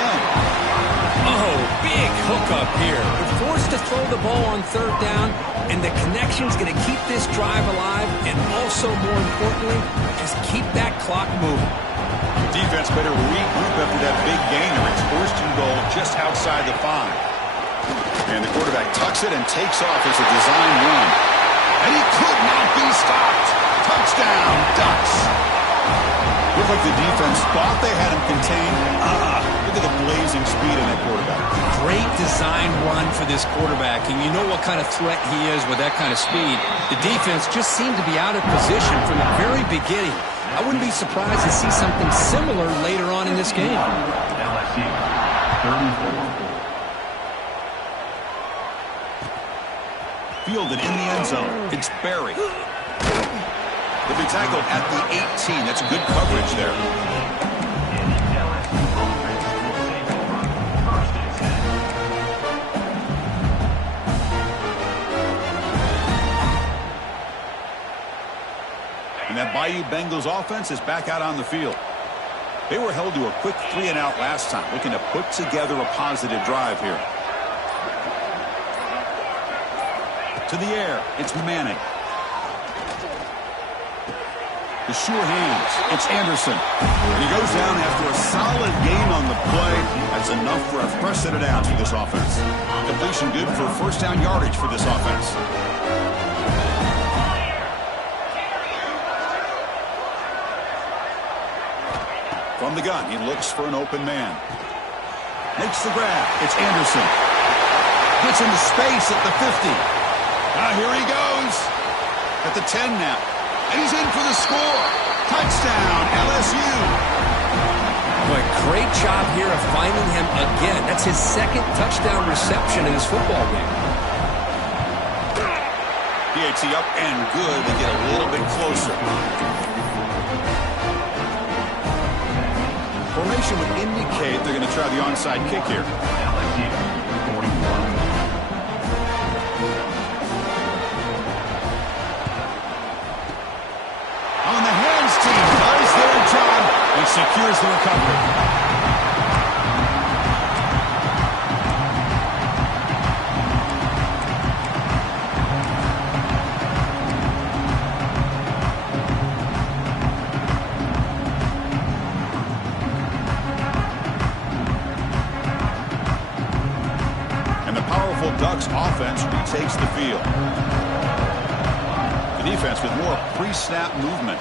Oh, big hookup here. They're forced to throw the ball on 3rd down, and the connection's going to keep this drive alive, and also, more importantly, just keep that clock moving. Defense better regroup after that big gainer. It's 1st and goal just outside the 5. And the quarterback tucks it and takes off as a design run. And he could not be stopped. Touchdown, Ducks. Looked like the defense thought they had him contained. Look at the blazing speed in that quarterback. Great design run for this quarterback, and you know what kind of threat he is with that kind of speed. The defense just seemed to be out of position from the very beginning. I wouldn't be surprised to see something similar later on in this game. LSU, 34. Fielded in the end zone. It's Barry. They'll be tackled at the 18. That's good coverage there. And that Bayou Bengals offense is back out on the field. They were held to a quick 3-and-out last time, looking to put together a positive drive here. To the air, it's Manning. The sure hands, it's Anderson. And he goes down after a solid gain on the play. That's enough for a fresh set of downs for this offense. Completion good for first down yardage for this offense. From the gun, he looks for an open man. Makes the grab. It's Anderson. Gets into space at the 50. Here he goes. At the 10 now. And he's in for the score. Touchdown, LSU. Boy, great job here of finding him again. That's his second touchdown reception in this football game. PAT up and good to get a little bit closer. Formation would indicate they're going to try the onside kick here. LSU 41. On the hands team, does their job and secures the recovery. And the powerful Ducks offense retakes the field. Defense with more pre-snap movement.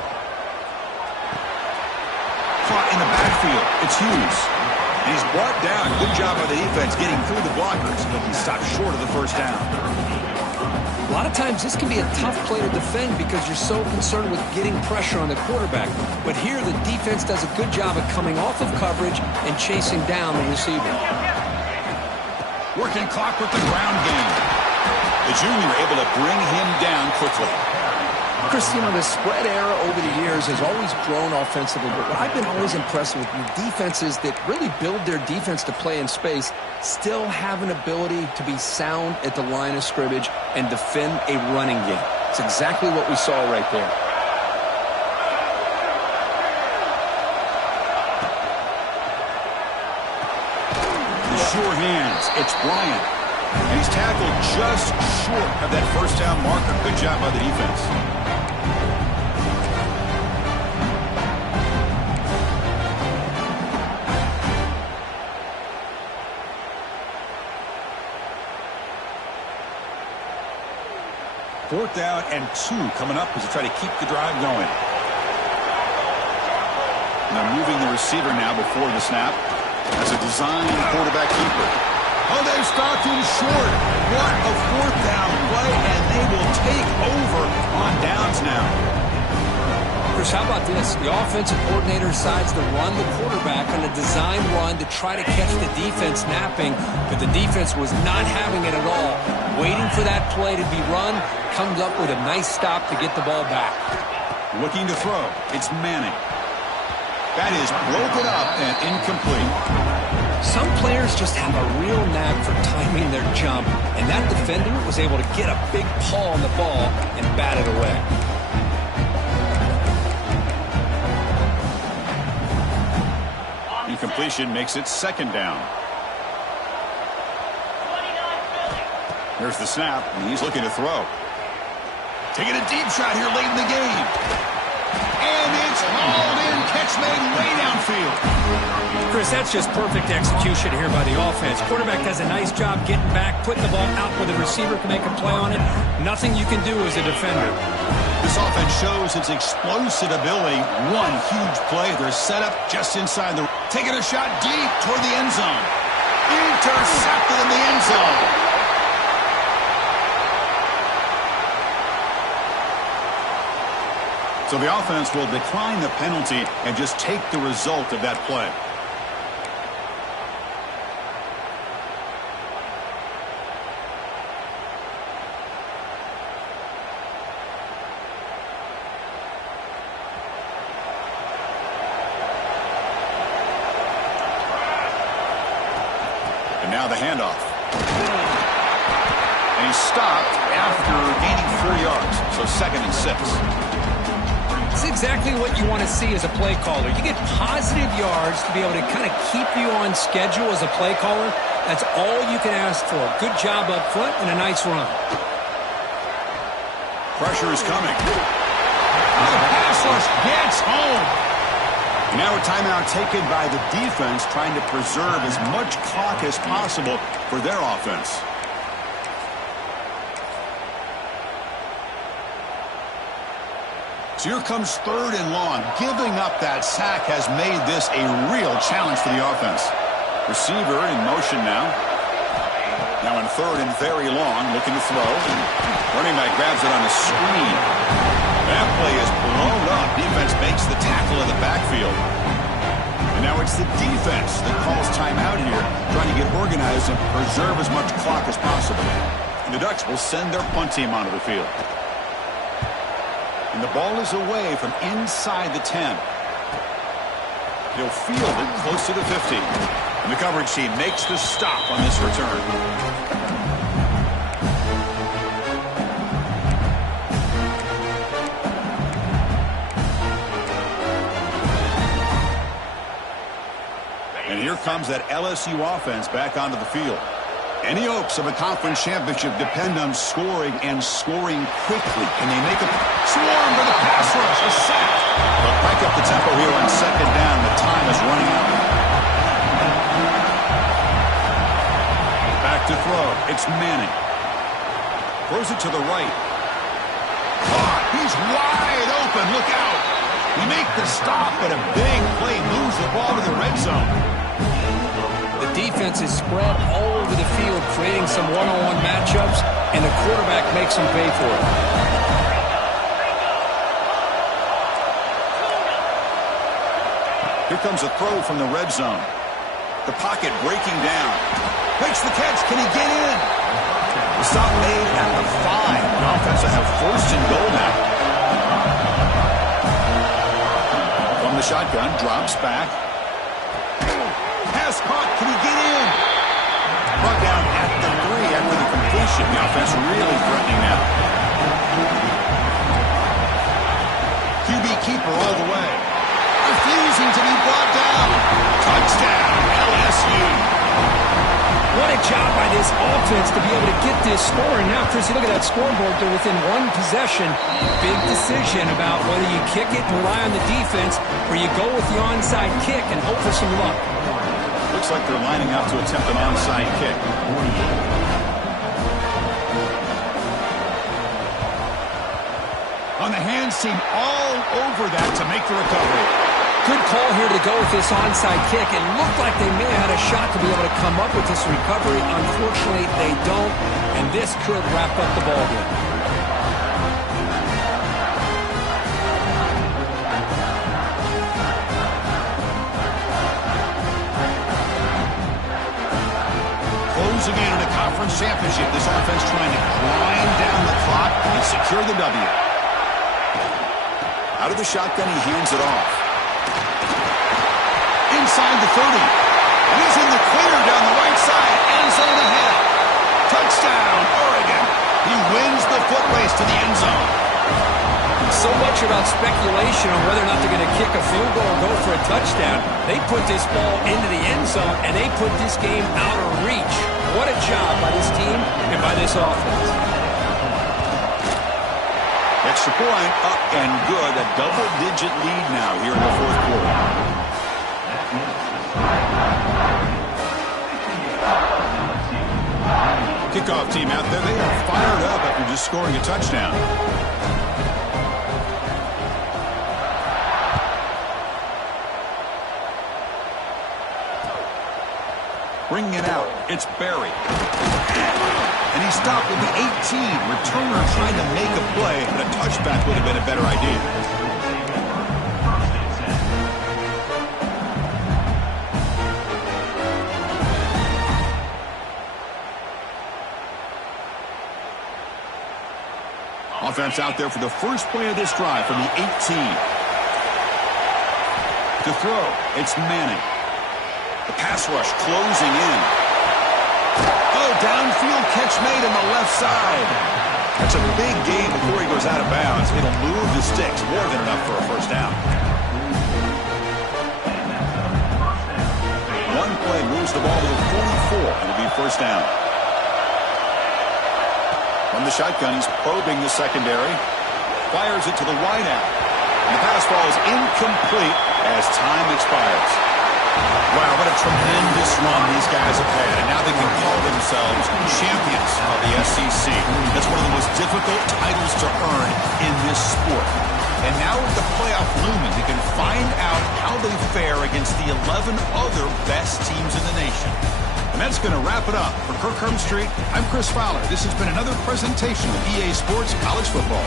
Caught in the backfield. It's Hughes. And he's brought down. Good job by the defense getting through the blockers. But he stopped short of the first down. A lot of times this can be a tough play to defend because you're so concerned with getting pressure on the quarterback. But here the defense does a good job of coming off of coverage and chasing down the receiver. Working clock with the ground game. The junior able to bring him down quickly. Chris, you know, the spread era over the years has always grown offensively, but what I've been always impressed with defenses that really build their defense to play in space still have an ability to be sound at the line of scrimmage and defend a running game. It's exactly what we saw right there. The sure hands, it's Bryant. And he's tackled just short of that first down marker. Good job by the defense. Fourth down and 2 coming up as they try to keep the drive going. And they're moving the receiver now before the snap. As a design quarterback keeper. Oh, they've stopped him short. What a fourth down play, and they will take over on downs now. Chris, how about this? The offensive coordinator decides to run the quarterback on a design run to try to catch the defense napping, but the defense was not having it at all. Waiting for that play to be run, comes up with a nice stop to get the ball back. Looking to throw. It's Manning. That is broken up and incomplete. Some players just have a real knack for timing their jump, and that defender was able to get a big paw on the ball and bat it away. Incompletion makes it second down. There's the snap, and he's looking to throw. Taking a deep shot here late in the game. And it's hauled in, catch made way downfield. Chris, that's just perfect execution here by the offense. Quarterback does a nice job getting back, putting the ball out where the receiver can make a play on it. Nothing you can do as a defender. This offense shows its explosive ability. One huge play. They're set up just inside the... Taking a shot deep toward the end zone. Intercepted in the end zone. So the offense will decline the penalty and just take the result of that play. And now the handoff. And he's stopped after gaining 4 yards. So 2nd and 6. It's exactly what you want to see as a play caller. You get positive yards to be able to kind of keep you on schedule as a play caller. That's all you can ask for. Good job up front and a nice run. Pressure is coming. The pass rush gets home. Now a timeout taken by the defense, trying to preserve as much clock as possible for their offense. So here comes 3rd and long. Giving up that sack has made this a real challenge for the offense. Receiver in motion now. Now in 3rd and very long, looking to throw. Running back grabs it on a screen. That play is blown up. Defense makes the tackle in the backfield. And now it's the defense that calls timeout here, trying to get organized and preserve as much clock as possible. And the Ducks will send their punt team onto the field. And the ball is away from inside the 10. He'll field it close to the 50. And the coverage team makes the stop on this return. And here comes that LSU offense back onto the field. Any hopes of a conference championship depend on scoring and scoring quickly. Can they make a swarm for the pass rush? A sack. But crank up the tempo here on 2nd down. The time is running out. Back to throw. It's Manning. Throws it to the right. Oh, he's wide open. Look out. We make the stop, but a big play moves the ball to the red zone. The defense is spread all over the field, creating some one-on-one matchups, and the quarterback makes them pay for it. Here comes a throw from the red zone. The pocket breaking down. Makes the catch. Can he get in? The stop made at the 5. The offense will have 1st and goal now. From the shotgun, drops back. Pass caught. Can he get in? Brought down at the 3 after the completion. The offense really threatening now. QB keeper all the way. Refusing to be brought down. Touchdown, LSU. What a job by this offense to be able to get this score. And now, Chris, you look at that scoreboard. They're within 1 possession. Big decision about whether you kick it and rely on the defense or you go with the onside kick and hope for some luck. Looks like they're lining up to attempt an onside kick. On the hands team all over that to make the recovery. Good call here to go with this onside kick. It looked like they may have had a shot to be able to come up with this recovery. Unfortunately, they don't, and this could wrap up the ball game. Closing in on a conference championship. This offense trying to grind down the clock and secure the W. Out of the shotgun, he hands it off. Inside the 30. And he's in the clear down the right side. End zone ahead. Touchdown, Oregon. He wins the foot race to the end zone. So much about speculation on whether or not they're going to kick a field goal or go for a touchdown. They put this ball into the end zone, and they put this game out of reach. What a job by this team and by this offense. Extra point up and good. A double-digit lead now here in the 4th quarter. Kickoff team out there. They are fired up after just scoring a touchdown. Bringing it out. It's Barry. And he stopped at the 18. Returner trying to make a play, but a touchback would have been a better idea. Offense out there for the first play of this drive from the 18. To throw, it's Manning. The pass rush closing in. Oh, downfield catch made on the left side. That's a big gain before he goes out of bounds. It'll move the sticks, more than enough for a first down. One play moves the ball to the 44. It'll be first down. From the shotgun, he's probing the secondary. Fires it to the wide out. And the pass falls incomplete as time expires. Wow, what a tremendous run these guys have had. And now they can call themselves champions of the SEC. That's one of the most difficult titles to earn in this sport. And now with the playoff looming, they can find out how they fare against the 11 other best teams in the nation. And that's going to wrap it up. For Kirk Street, I'm Chris Fowler. This has been another presentation of EA Sports College Football.